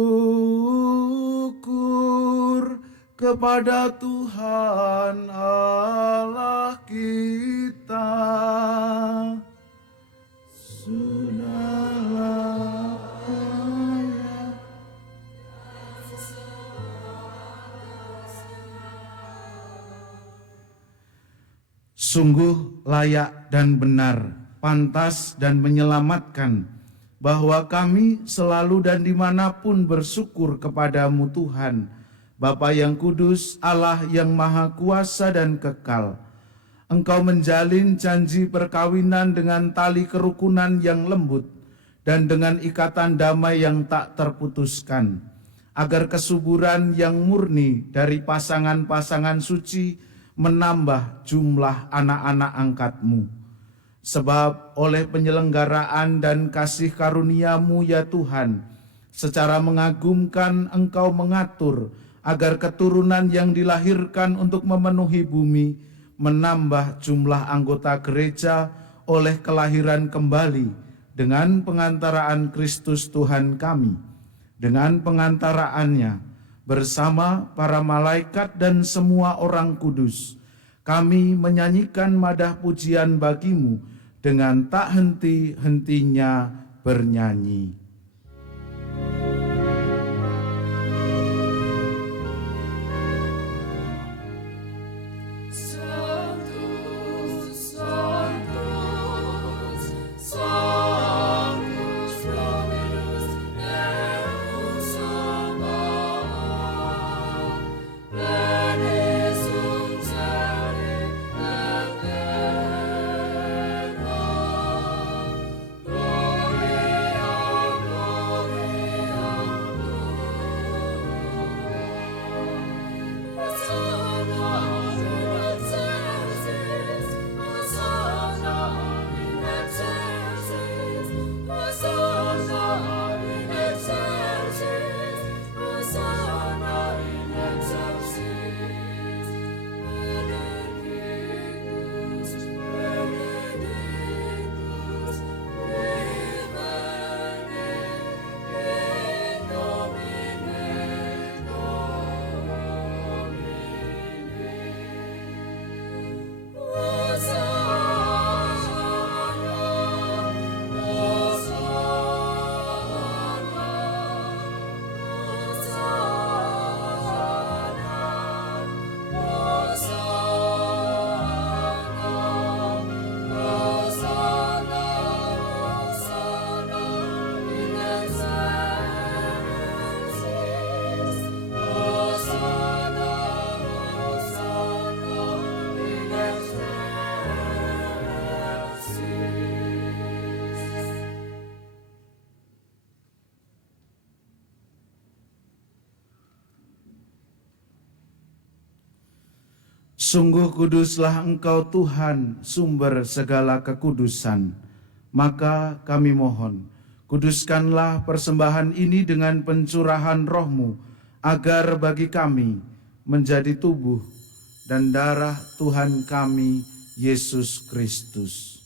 kepada Tuhan Allah kita. Sudahlah ayah. Sungguh layak dan benar, pantas dan menyelamatkan, bahwa kami selalu dan dimanapun bersyukur kepadamu Tuhan, Bapa yang kudus, Allah yang maha kuasa dan kekal. Engkau menjalin janji perkawinan dengan tali kerukunan yang lembut dan dengan ikatan damai yang tak terputuskan, agar kesuburan yang murni dari pasangan-pasangan suci menambah jumlah anak-anak angkatmu. Sebab oleh penyelenggaraan dan kasih karuniamu ya Tuhan, secara mengagumkan Engkau mengatur agar keturunan yang dilahirkan untuk memenuhi bumi menambah jumlah anggota gereja oleh kelahiran kembali dengan pengantaraan Kristus Tuhan kami. Dengan pengantaraannya bersama para malaikat dan semua orang kudus, kami menyanyikan madah pujian bagimu dengan tak henti-hentinya bernyanyi. Sungguh kuduslah Engkau Tuhan, sumber segala kekudusan. Maka kami mohon, kuduskanlah persembahan ini dengan pencurahan roh-Mu, agar bagi kami menjadi tubuh dan darah Tuhan kami, Yesus Kristus.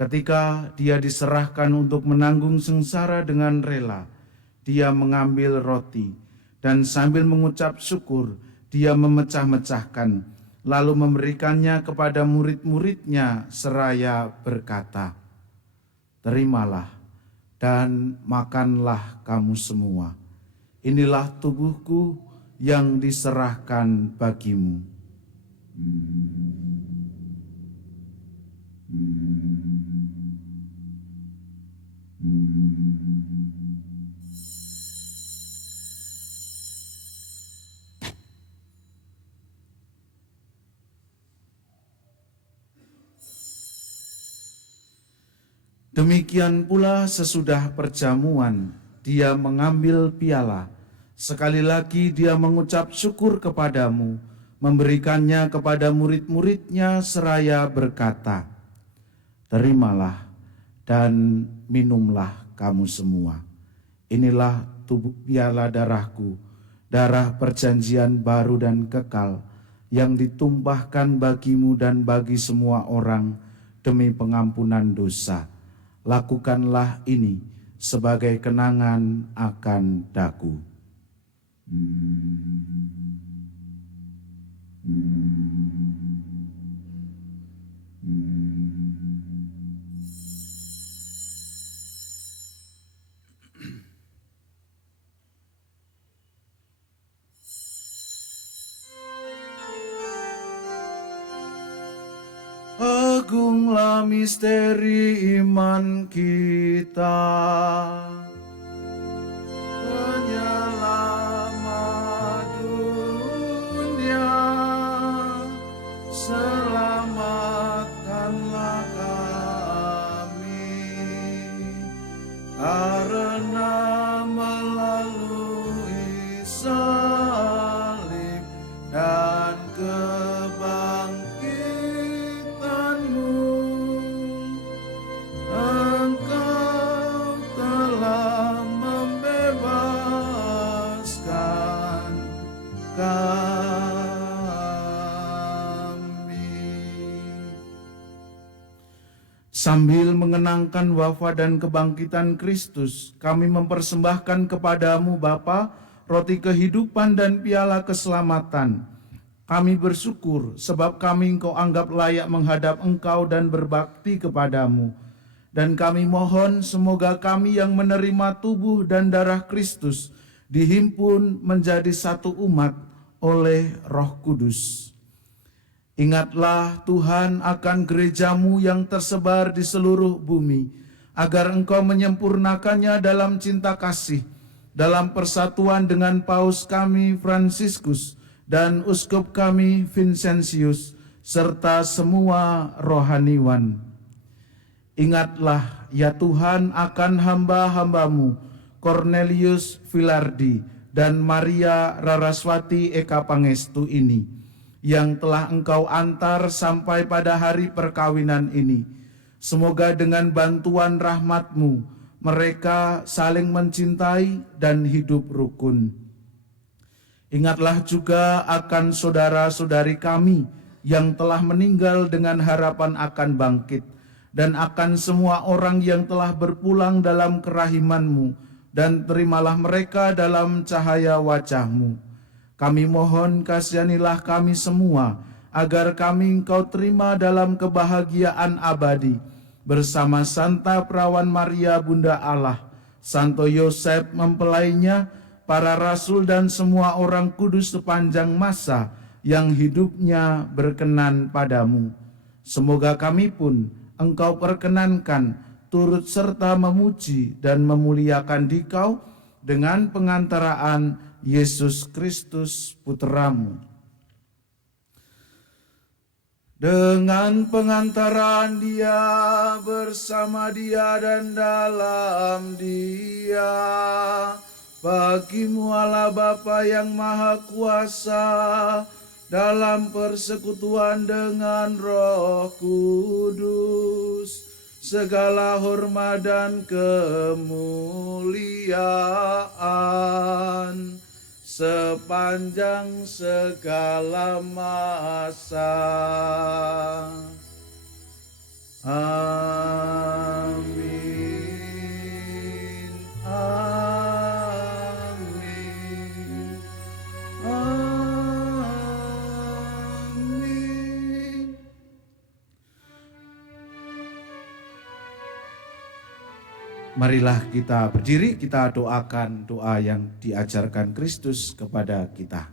Ketika dia diserahkan untuk menanggung sengsara dengan rela, dia mengambil roti dan sambil mengucap syukur, dia memecah-mecahkan, lalu memberikannya kepada murid-muridnya seraya berkata, "Terimalah dan makanlah kamu semua. Inilah tubuhku yang diserahkan bagimu." Demikian pula sesudah perjamuan, dia mengambil piala. Sekali lagi dia mengucap syukur kepadamu, memberikannya kepada murid-muridnya seraya berkata, "Terimalah dan minumlah kamu semua. Inilah tubuh piala darahku, darah perjanjian baru dan kekal, yang ditumpahkan bagimu dan bagi semua orang demi pengampunan dosa. Lakukanlah ini sebagai kenangan akan daku." Agunglah misteri iman kita, penyelamat dunia, selamatkanlah kami, karena melalui salib dan Engkau telah membebaskan kami. Sambil mengenangkan wafat dan kebangkitan Kristus, kami mempersembahkan kepadamu Bapa, roti kehidupan dan piala keselamatan. Kami bersyukur sebab kami Engkau anggap layak menghadap Engkau dan berbakti kepadamu. Dan kami mohon semoga kami yang menerima tubuh dan darah Kristus dihimpun menjadi satu umat oleh Roh Kudus. Ingatlah Tuhan akan gerejamu yang tersebar di seluruh bumi, agar Engkau menyempurnakannya dalam cinta kasih, dalam persatuan dengan Paus kami Fransiskus dan Uskup kami Vincentius, serta semua rohaniwan. Ingatlah ya Tuhan akan hamba-hambamu Cornelius Filardi dan Maria Raraswati Eka Pangestu ini, yang telah Engkau antar sampai pada hari perkawinan ini. Semoga dengan bantuan rahmat-Mu mereka saling mencintai dan hidup rukun. Ingatlah juga akan saudara-saudari kami yang telah meninggal dengan harapan akan bangkit, dan akan semua orang yang telah berpulang dalam kerahiman-Mu, dan terimalah mereka dalam cahaya wajah-Mu. Kami mohon kasihanilah kami semua, agar kami Engkau terima dalam kebahagiaan abadi, bersama Santa Perawan Maria Bunda Allah, Santo Yosef mempelainya, para rasul dan semua orang kudus sepanjang masa yang hidupnya berkenan padamu. Semoga kami pun Engkau perkenankan turut serta memuji dan memuliakan Dikau dengan pengantaraan Yesus Kristus Putramu. Dengan pengantaran Dia, bersama Dia dan dalam Dia, bagimu Allah Bapa yang Maha Kuasa, dalam persekutuan dengan Roh Kudus, segala hormat dan kemuliaan sepanjang segala masa. Amin. Amin. Amin. Marilah kita berdiri, kita doakan doa yang diajarkan Kristus kepada kita.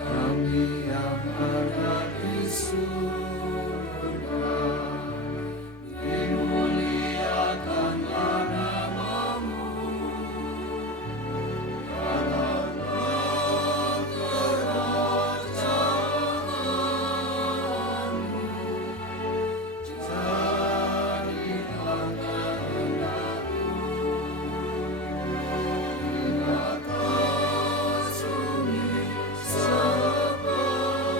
Kami yang ada di surga, dimuliakanlah namamu, datanglah kerajaanmu, jadilah kehendakmu di atas bumi seperti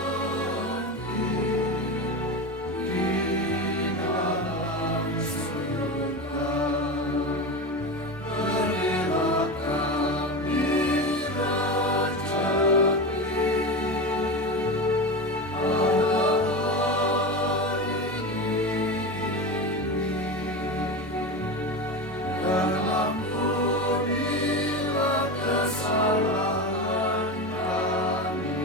di dalam surga. Berilah kami rejeki pada hari ini, dan ampunilah kesalahan kami,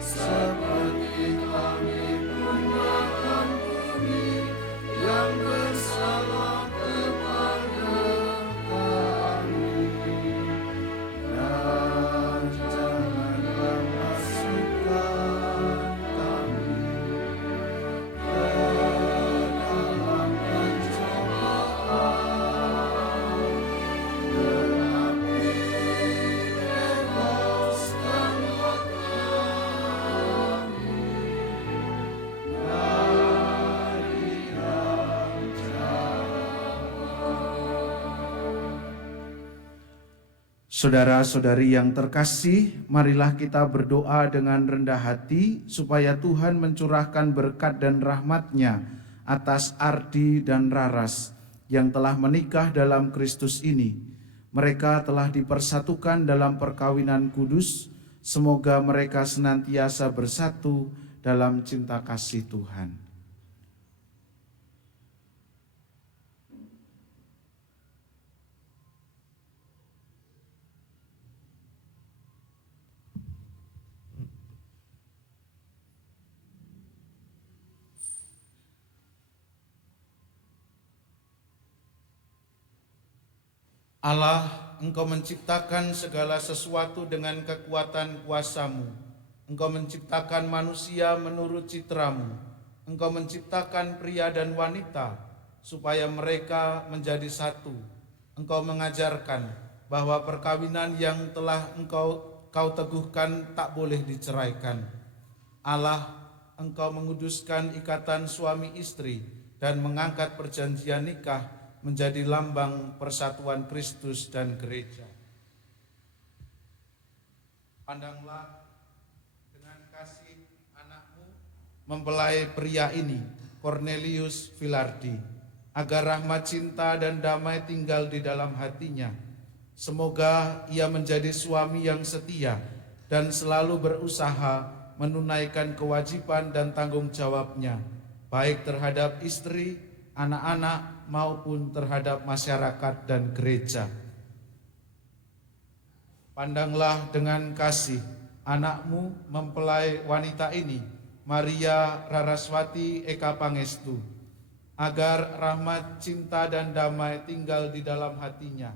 seperti kami pun mengampuni yang bersalah kepada kami. Dan janganlah masukkan kami ke dalam pencobaan, tetapi bebaskanlah kami dari yang jahat. Saudara-saudari yang terkasih, marilah kita berdoa dengan rendah hati supaya Tuhan mencurahkan berkat dan rahmat-Nya atas Ardi dan Raras yang telah menikah dalam Kristus ini. Mereka telah dipersatukan dalam perkawinan kudus. Semoga mereka senantiasa bersatu dalam cinta kasih Tuhan. Allah, Engkau menciptakan segala sesuatu dengan kekuatan kuasa-Mu. Engkau menciptakan manusia menurut citra-Mu. Engkau menciptakan pria dan wanita supaya mereka menjadi satu. Engkau mengajarkan bahwa perkawinan yang telah Engkau teguhkan tak boleh diceraikan. Allah, Engkau menguduskan ikatan suami istri dan mengangkat perjanjian nikah menjadi lambang persatuan Kristus dan gereja. Pandanglah dengan kasih anak-Mu mempelai pria ini, Cornelius Filardi, agar rahmat cinta dan damai tinggal di dalam hatinya. Semoga ia menjadi suami yang setia dan selalu berusaha menunaikan kewajiban dan tanggung jawabnya, baik terhadap istri, anak-anak, maupun terhadap masyarakat dan gereja. Pandanglah dengan kasih anak-Mu mempelai wanita ini, Maria Raraswati Eka Pangestu, agar rahmat cinta dan damai tinggal di dalam hatinya.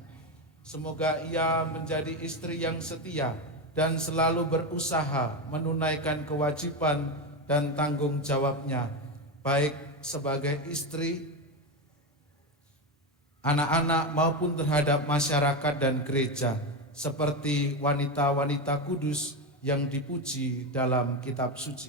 Semoga ia menjadi istri yang setia dan selalu berusaha menunaikan kewajiban dan tanggung jawabnya, baik sebagai istri, anak-anak maupun terhadap masyarakat dan gereja, seperti wanita-wanita kudus yang dipuji dalam kitab suci.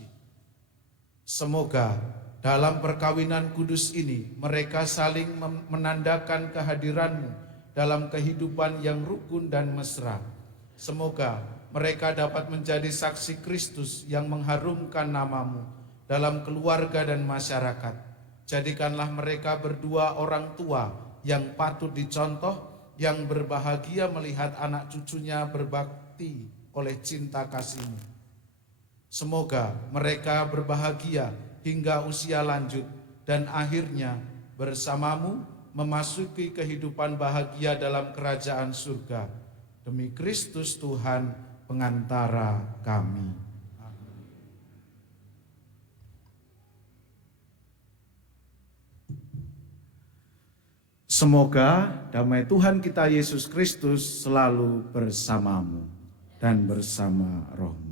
Semoga dalam perkawinan kudus ini mereka saling menandakan kehadiran-Mu dalam kehidupan yang rukun dan mesra. Semoga mereka dapat menjadi saksi Kristus yang mengharumkan nama-Mu dalam keluarga dan masyarakat. Jadikanlah mereka berdua orang tua yang patut dicontoh, yang berbahagia melihat anak cucunya berbakti oleh cinta kasih-Mu. Semoga mereka berbahagia hingga usia lanjut dan akhirnya bersama-Mu memasuki kehidupan bahagia dalam kerajaan surga. Demi Kristus Tuhan pengantara kami. Semoga damai Tuhan kita Yesus Kristus selalu bersamamu dan bersama rohmu.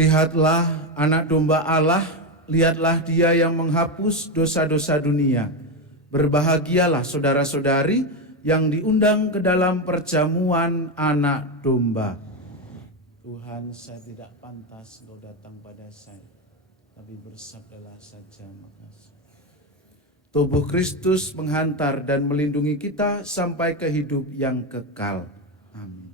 Lihatlah anak domba Allah, lihatlah Dia yang menghapus dosa-dosa dunia. Berbahagialah saudara-saudari yang diundang ke dalam perjamuan anak domba. Tuhan, saya tidak pantas Engkau datang pada saya, tapi bersabdalah saja, makasih. Tubuh Kristus menghantar dan melindungi kita sampai ke hidup yang kekal. Amin.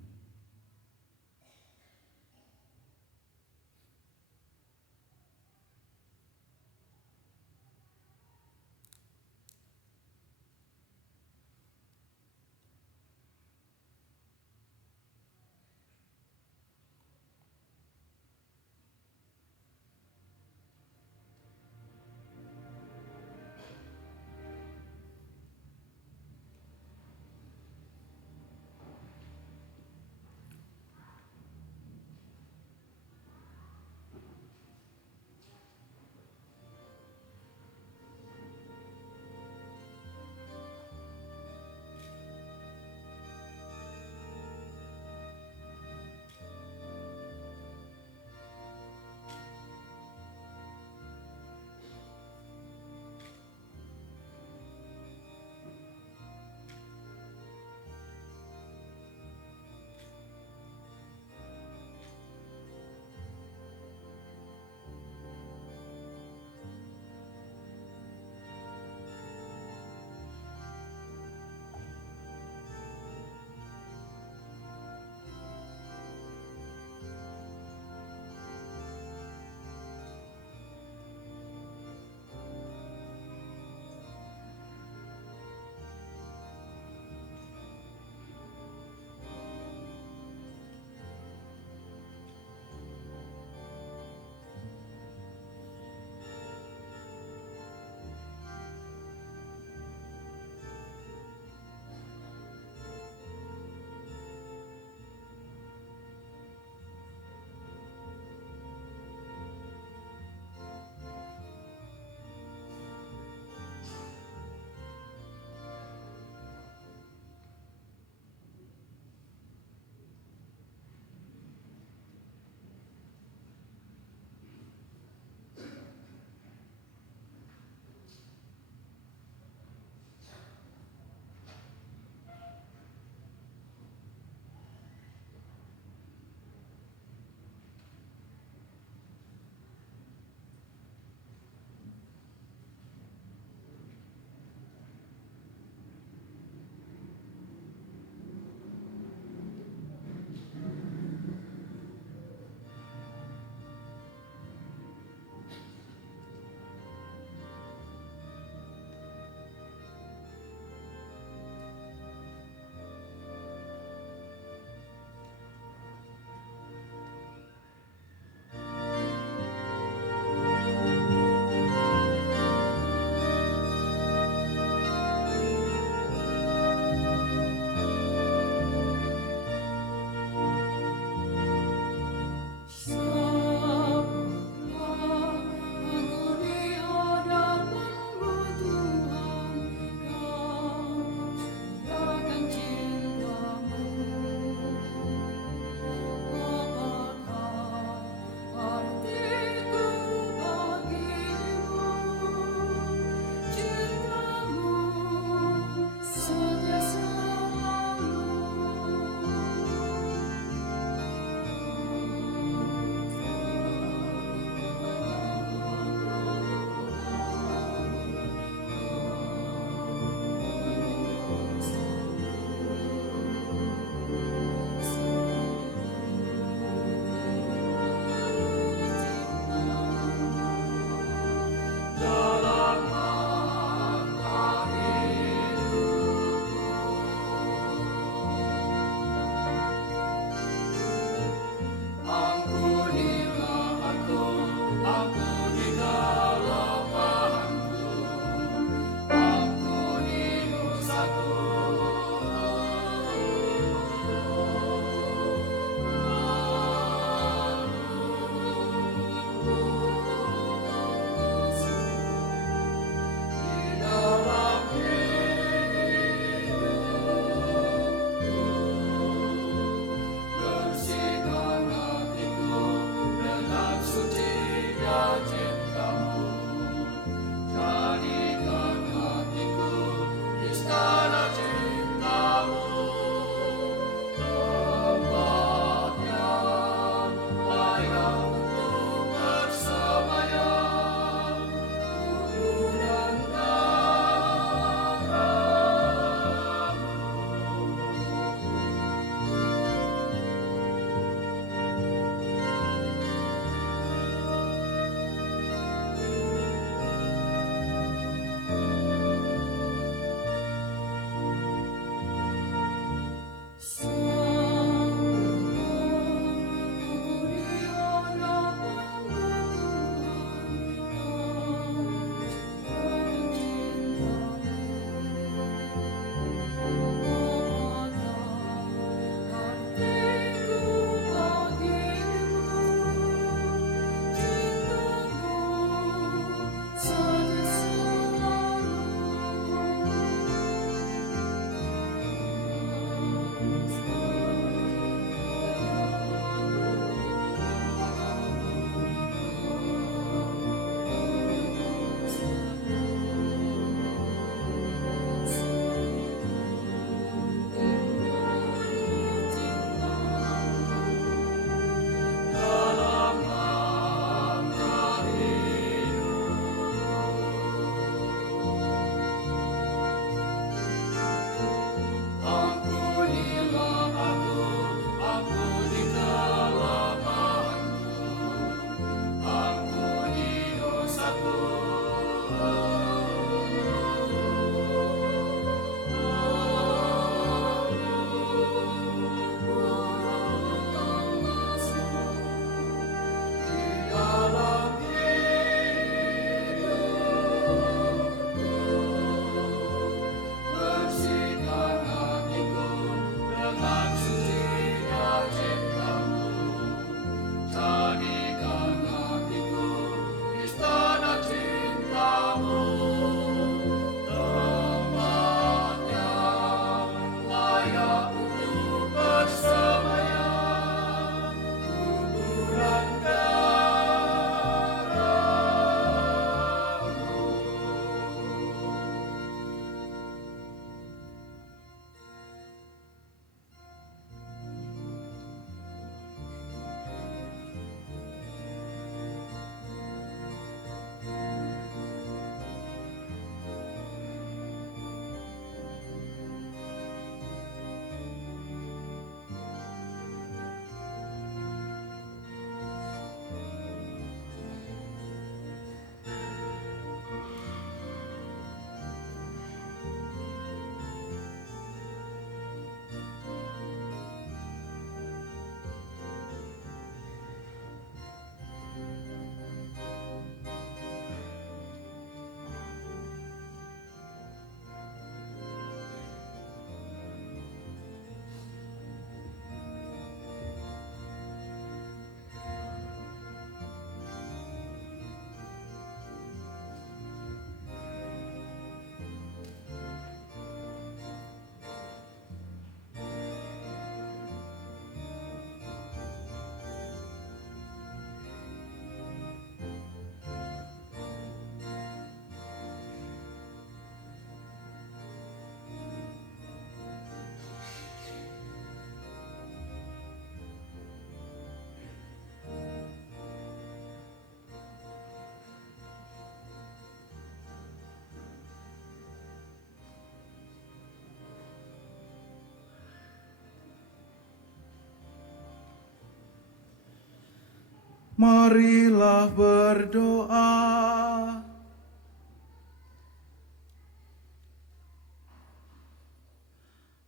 Marilah berdoa.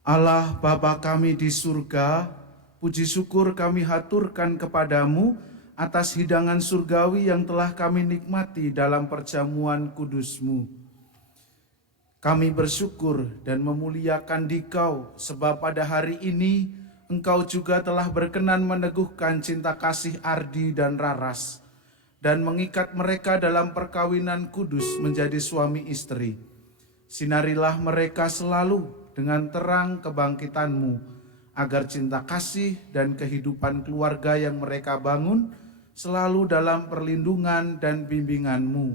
Allah Bapa kami di surga, puji syukur kami haturkan kepadamu atas hidangan surgawi yang telah kami nikmati dalam perjamuan kudus-Mu. Kami bersyukur dan memuliakan Dikau sebab pada hari ini Engkau juga telah berkenan meneguhkan cinta kasih Ardi dan Raras dan mengikat mereka dalam perkawinan kudus menjadi suami istri. Sinarilah mereka selalu dengan terang kebangkitan-Mu, agar cinta kasih dan kehidupan keluarga yang mereka bangun selalu dalam perlindungan dan bimbingan-Mu.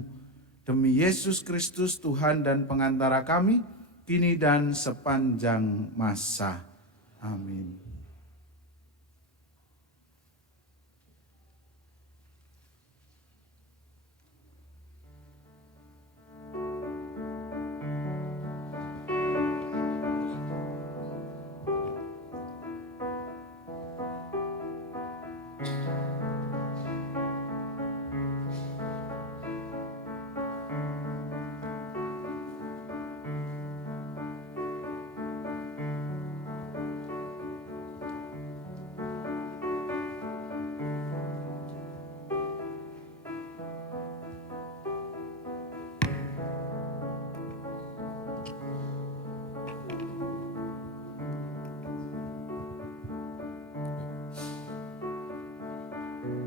Demi Yesus Kristus Tuhan dan pengantara kami, kini dan sepanjang masa. Amin.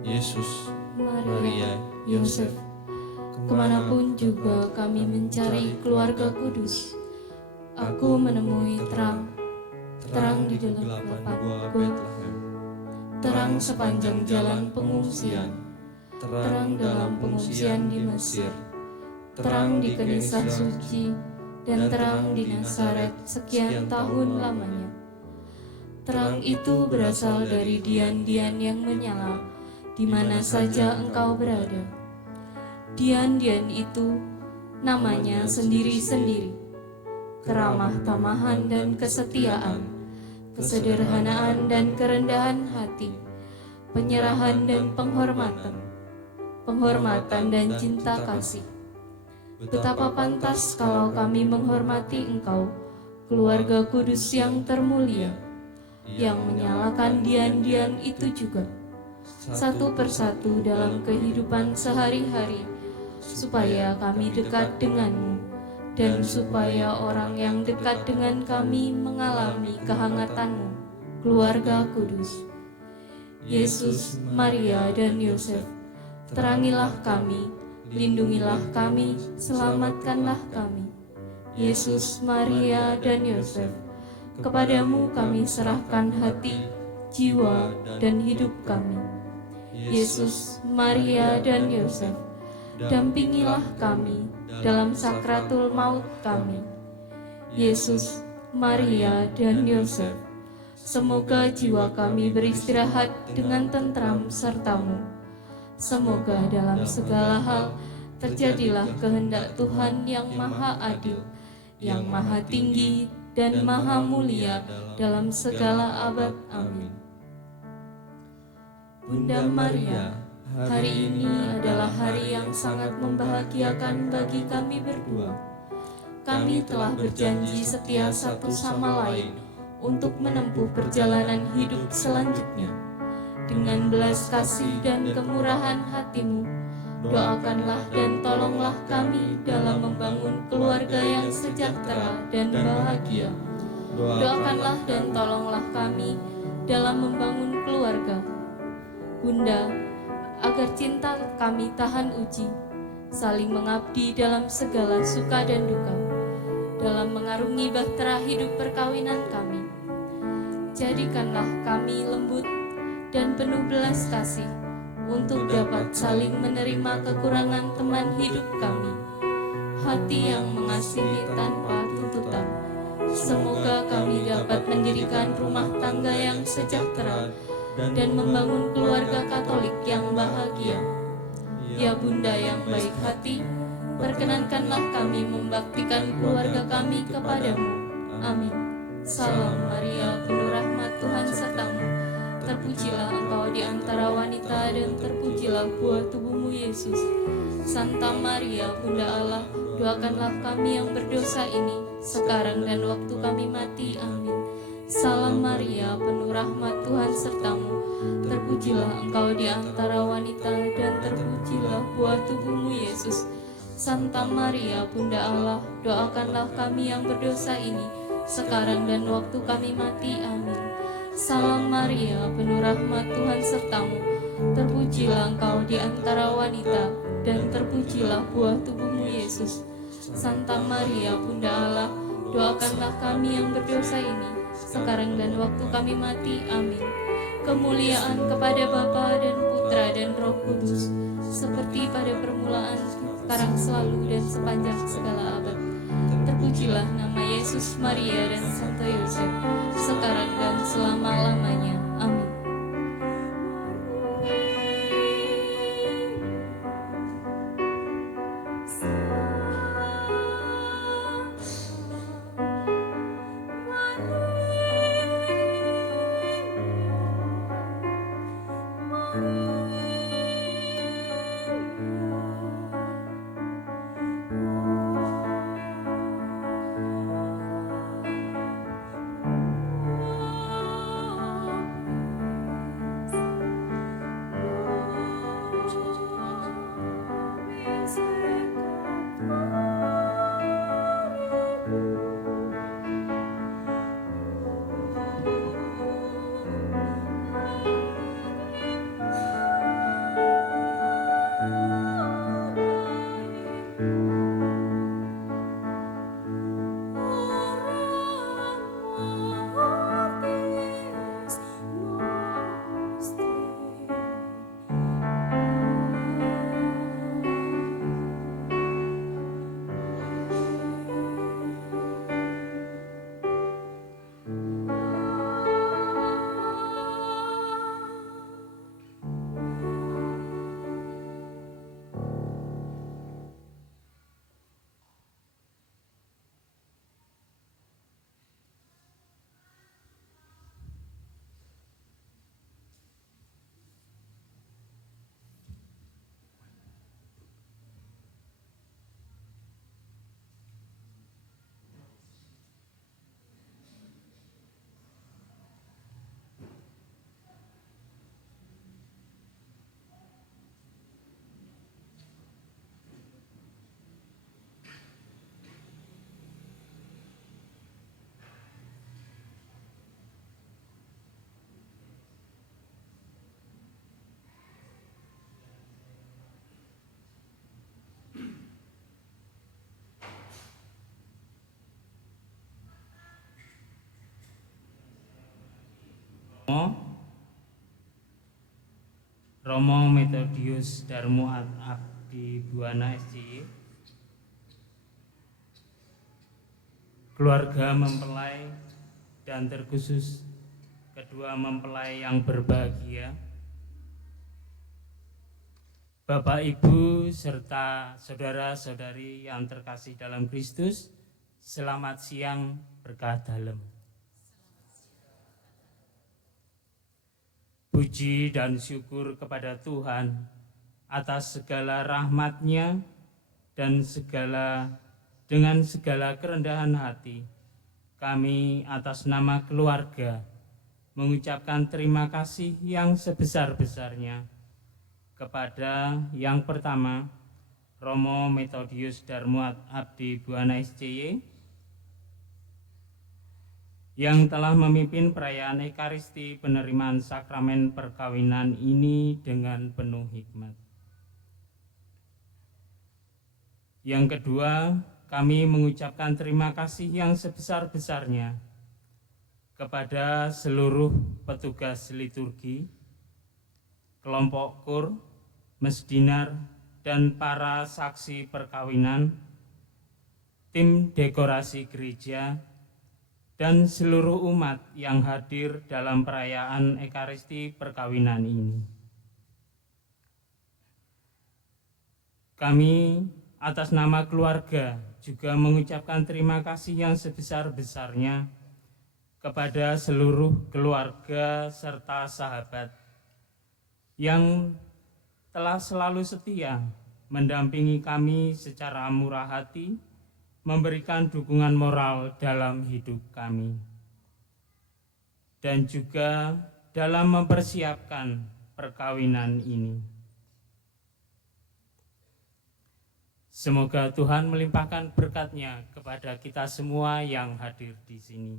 Yesus, Maria, Yosef, kemanapun juga kami mencari keluarga kudus, aku menemui terang di dalam kegelapan gua Betlehem, terang sepanjang jalan pengungsian, terang dalam pengungsian di Mesir, terang di Knisah Suci, dan terang di Nazaret sekian tahun lamanya. Terang itu berasal dari dian-dian yang menyala, di mana saja engkau berada. Dian-dian itu namanya sendiri-sendiri, keramah tamahan dan kesetiaan, kesederhanaan dan kerendahan hati, penyerahan dan penghormatan dan cinta kasih. Betapa pantas kalau kami menghormati engkau, keluarga kudus yang termulia, yang menyalakan dian-dian itu juga, satu persatu dalam kehidupan sehari-hari, supaya kami dekat denganmu, dan supaya orang yang dekat dengan kami mengalami kehangatanmu, keluarga kudus. Yesus, Maria, dan Yosef, terangilah kami, lindungilah kami, selamatkanlah kami. Yesus, Maria, dan Yosef, kepadamu kami serahkan hati, jiwa, dan hidup kami. Yesus, Maria, dan Yosef, dampingilah kami dalam sakratul maut kami. Yesus, Maria, dan Yosef, semoga jiwa kami beristirahat dengan tentram sertamu. Semoga dalam segala hal terjadilah kehendak Tuhan yang maha adil, yang maha tinggi dan maha mulia dalam segala abad. Amin. Bunda Maria, hari ini adalah hari yang sangat membahagiakan bagi kami berdua. Kami telah berjanji setia satu sama lain untuk menempuh perjalanan hidup selanjutnya. Dengan belas kasih dan kemurahan hati-Mu, doakanlah dan tolonglah kami dalam membangun keluarga yang sejahtera dan bahagia. Doakanlah dan tolonglah kami dalam membangun keluarga. Bunda, agar cinta kami tahan uji, saling mengabdi dalam segala suka dan duka, dalam mengarungi bahtera hidup perkawinan kami. Jadikanlah kami lembut dan penuh belas kasih untuk dapat saling menerima kekurangan teman hidup kami. Hati yang mengasihi tanpa tuntutan. Semoga kami dapat mendirikan rumah tangga yang sejahtera dan membangun keluarga Katolik yang bahagia. Ya Bunda yang baik hati, perkenankanlah kami membaktikan keluarga kami kepadamu. Amin. Salam Maria, penuh rahmat Tuhan sertamu. Terpujilah engkau di antara wanita dan terpujilah buah tubuhmu Yesus. Santa Maria, Bunda Allah, doakanlah kami yang berdosa ini, sekarang dan waktu kami mati. Amin. Salam Maria, penuh rahmat Tuhan sertamu. Terpujilah engkau di antara wanita dan terpujilah buah tubuhmu Yesus. Santa Maria, Bunda Allah, doakanlah kami yang berdosa ini, sekarang dan waktu kami mati. Amin. Salam Maria, penuh rahmat Tuhan sertamu. Terpujilah engkau di antara wanita dan terpujilah buah tubuhmu Yesus. Santa Maria, Bunda Allah, doakanlah kami yang berdosa ini, sekarang dan waktu kami mati. Amin. Kemuliaan kepada Bapa dan Putra Putra dan Roh Kudus, seperti pada permulaan, sekarang, selalu, dan sepanjang segala abad. Terpujilah nama Yesus, Maria, dan Santo Yosef, sekarang dan selama-lamanya. Amin. Romo Metodius Darmo Abdi Buana SCY, keluarga mempelai dan terkhusus kedua mempelai yang berbahagia, Bapak, Ibu, serta saudara-saudari yang terkasih dalam Kristus, selamat siang berkah dalem. Puji dan syukur kepada Tuhan atas segala rahmat-Nya dan dengan segala kerendahan hati, kami atas nama keluarga mengucapkan terima kasih yang sebesar-besarnya kepada yang pertama, Romo Metodius Darmo Abdi Buana SCY, yang telah memimpin perayaan Ekaristi penerimaan sakramen perkawinan ini dengan penuh hikmat. Yang kedua, kami mengucapkan terima kasih yang sebesar-besarnya kepada seluruh petugas liturgi, kelompok kur, mesdinar, dan para saksi perkawinan, tim dekorasi gereja, dan seluruh umat yang hadir dalam perayaan Ekaristi perkawinan ini. Kami atas nama keluarga juga mengucapkan terima kasih yang sebesar-besarnya kepada seluruh keluarga serta sahabat yang telah selalu setia mendampingi kami secara murah hati, memberikan dukungan moral dalam hidup kami, dan juga dalam mempersiapkan perkawinan ini. Semoga Tuhan melimpahkan berkat-Nya kepada kita semua yang hadir di sini.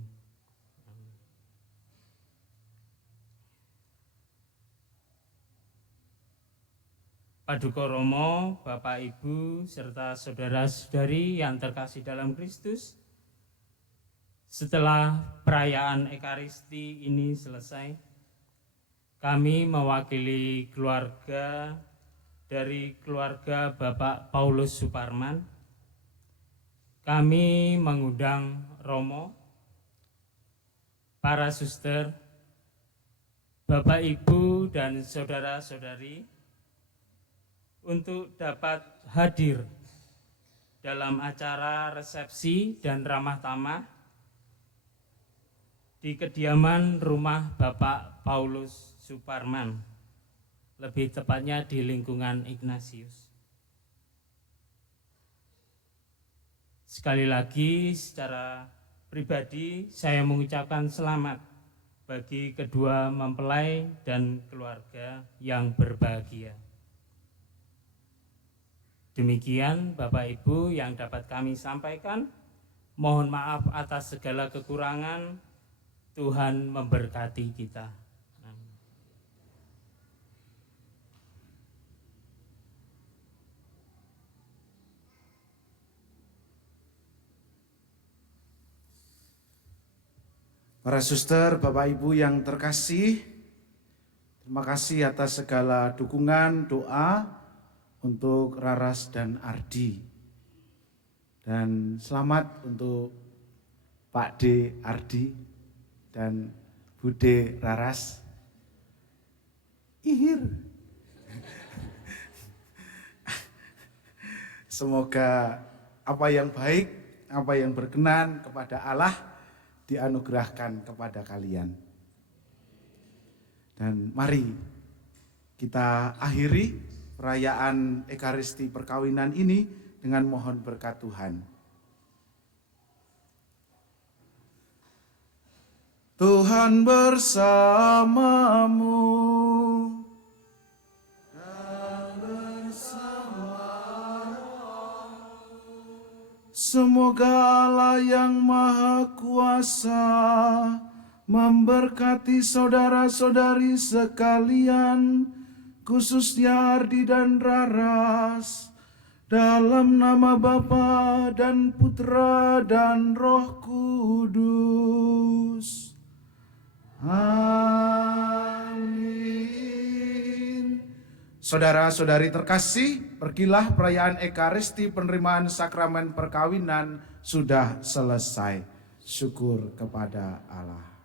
Paduka Romo, Bapak, Ibu, serta saudara-saudari yang terkasih dalam Kristus, setelah perayaan Ekaristi ini selesai, Kami mewakili keluarga dari keluarga Bapak Paulus Suparman. Kami mengundang Romo, para suster, Bapak, Ibu, dan saudara-saudari untuk dapat hadir dalam acara resepsi dan ramah tamah di kediaman rumah Bapak Paulus Suparman, lebih tepatnya di lingkungan Ignatius. Sekali lagi secara pribadi saya mengucapkan selamat bagi kedua mempelai dan keluarga yang berbahagia. Demikian Bapak Ibu yang dapat kami sampaikan. Mohon maaf atas segala kekurangan. Tuhan memberkati kita. Amin. Para suster, Bapak Ibu yang terkasih, terima kasih atas segala dukungan, doa untuk Raras dan Ardi. Dan selamat untuk Pak D. Ardi dan Bude Raras. Ihir. Semoga apa yang baik, apa yang berkenan kepada Allah dianugerahkan kepada kalian. Dan mari kita akhiri perayaan Ekaristi perkawinan ini dengan mohon berkat Tuhan. Tuhan bersamamu dan bersama rohmu. Semoga Allah yang Maha Kuasa memberkati saudara-saudari sekalian, khususnya Ardi dan Raras, dalam nama Bapa dan Putra dan Roh Kudus. Amin. Saudara-saudari terkasih, pergilah perayaan Ekaristi penerimaan sakramen perkawinan sudah selesai. Syukur kepada Allah.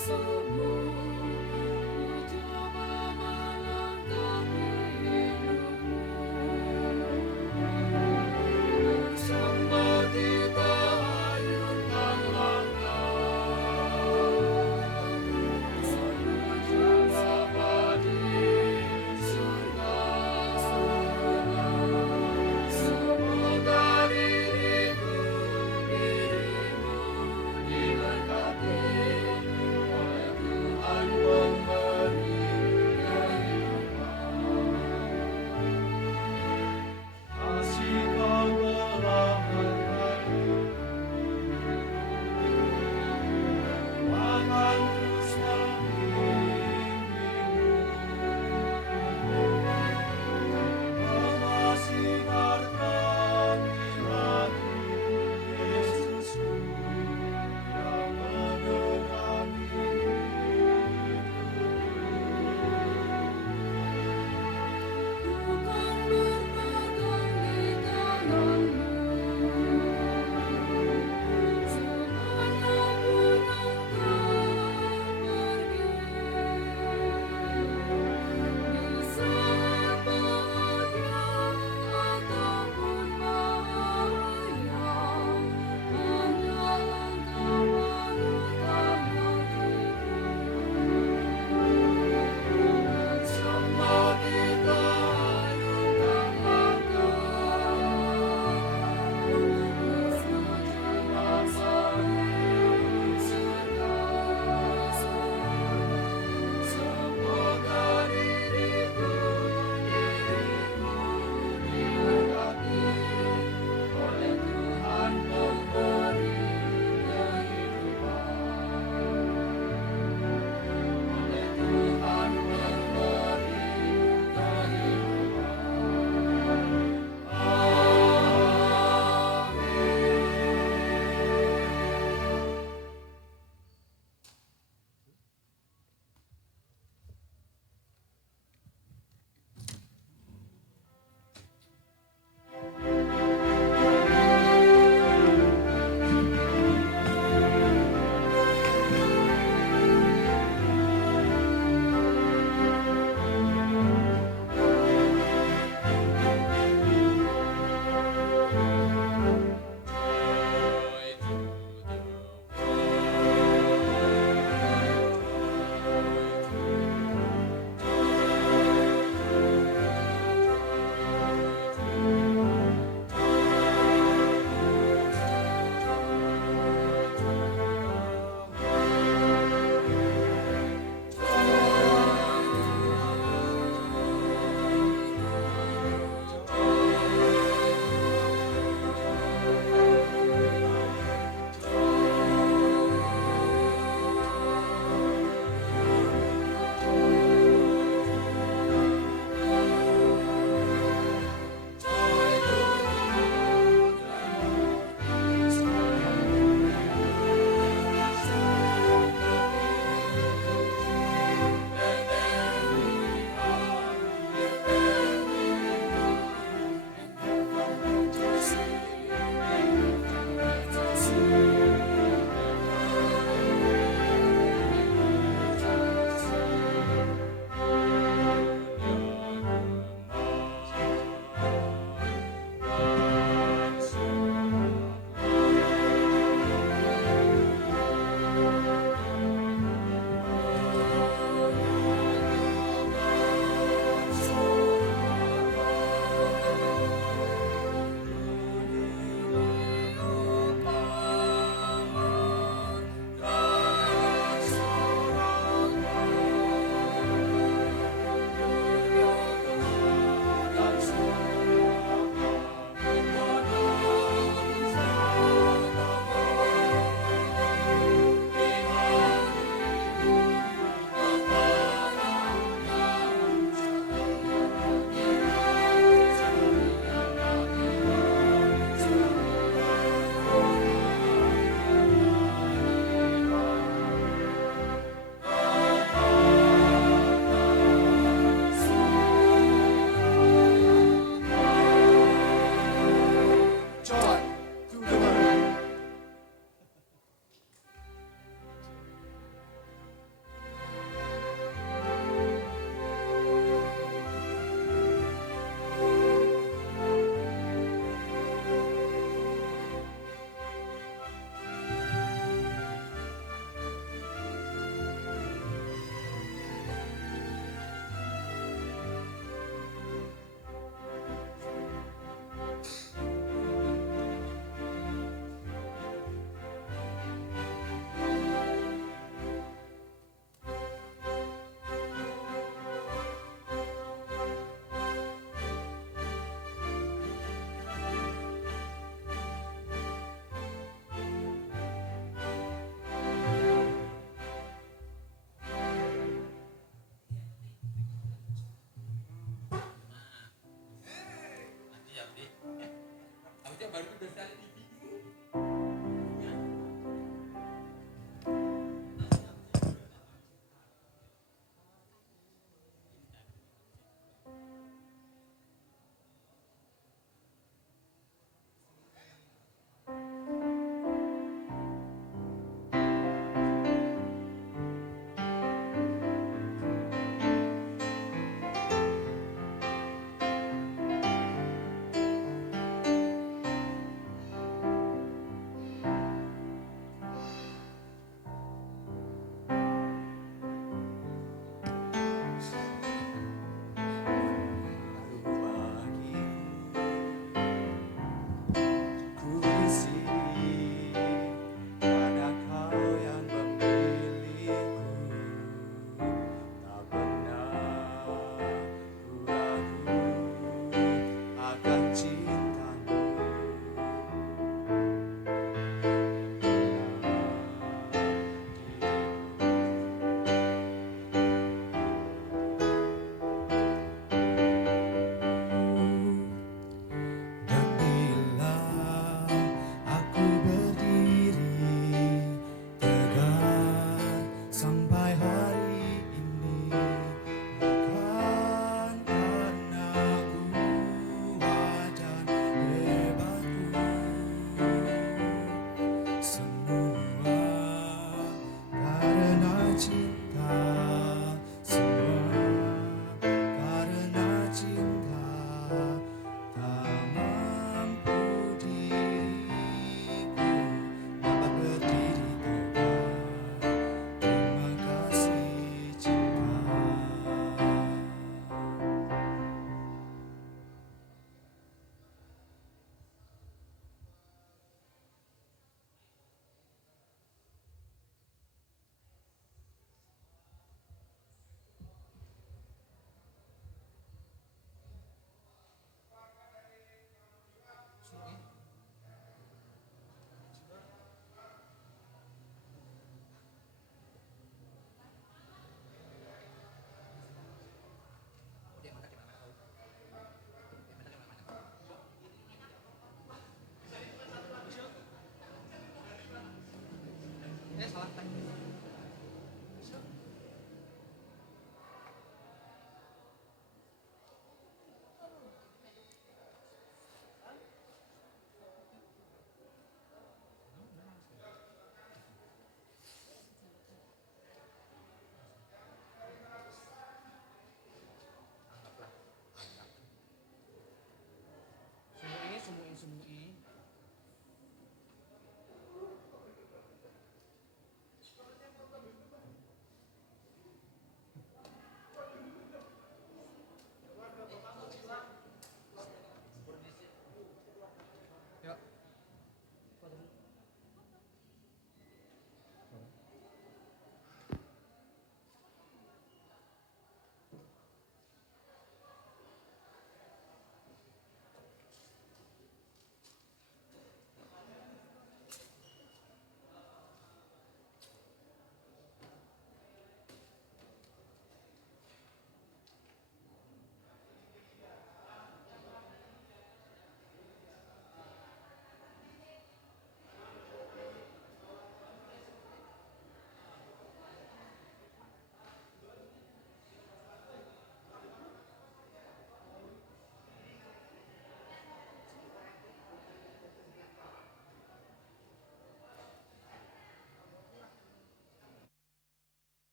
So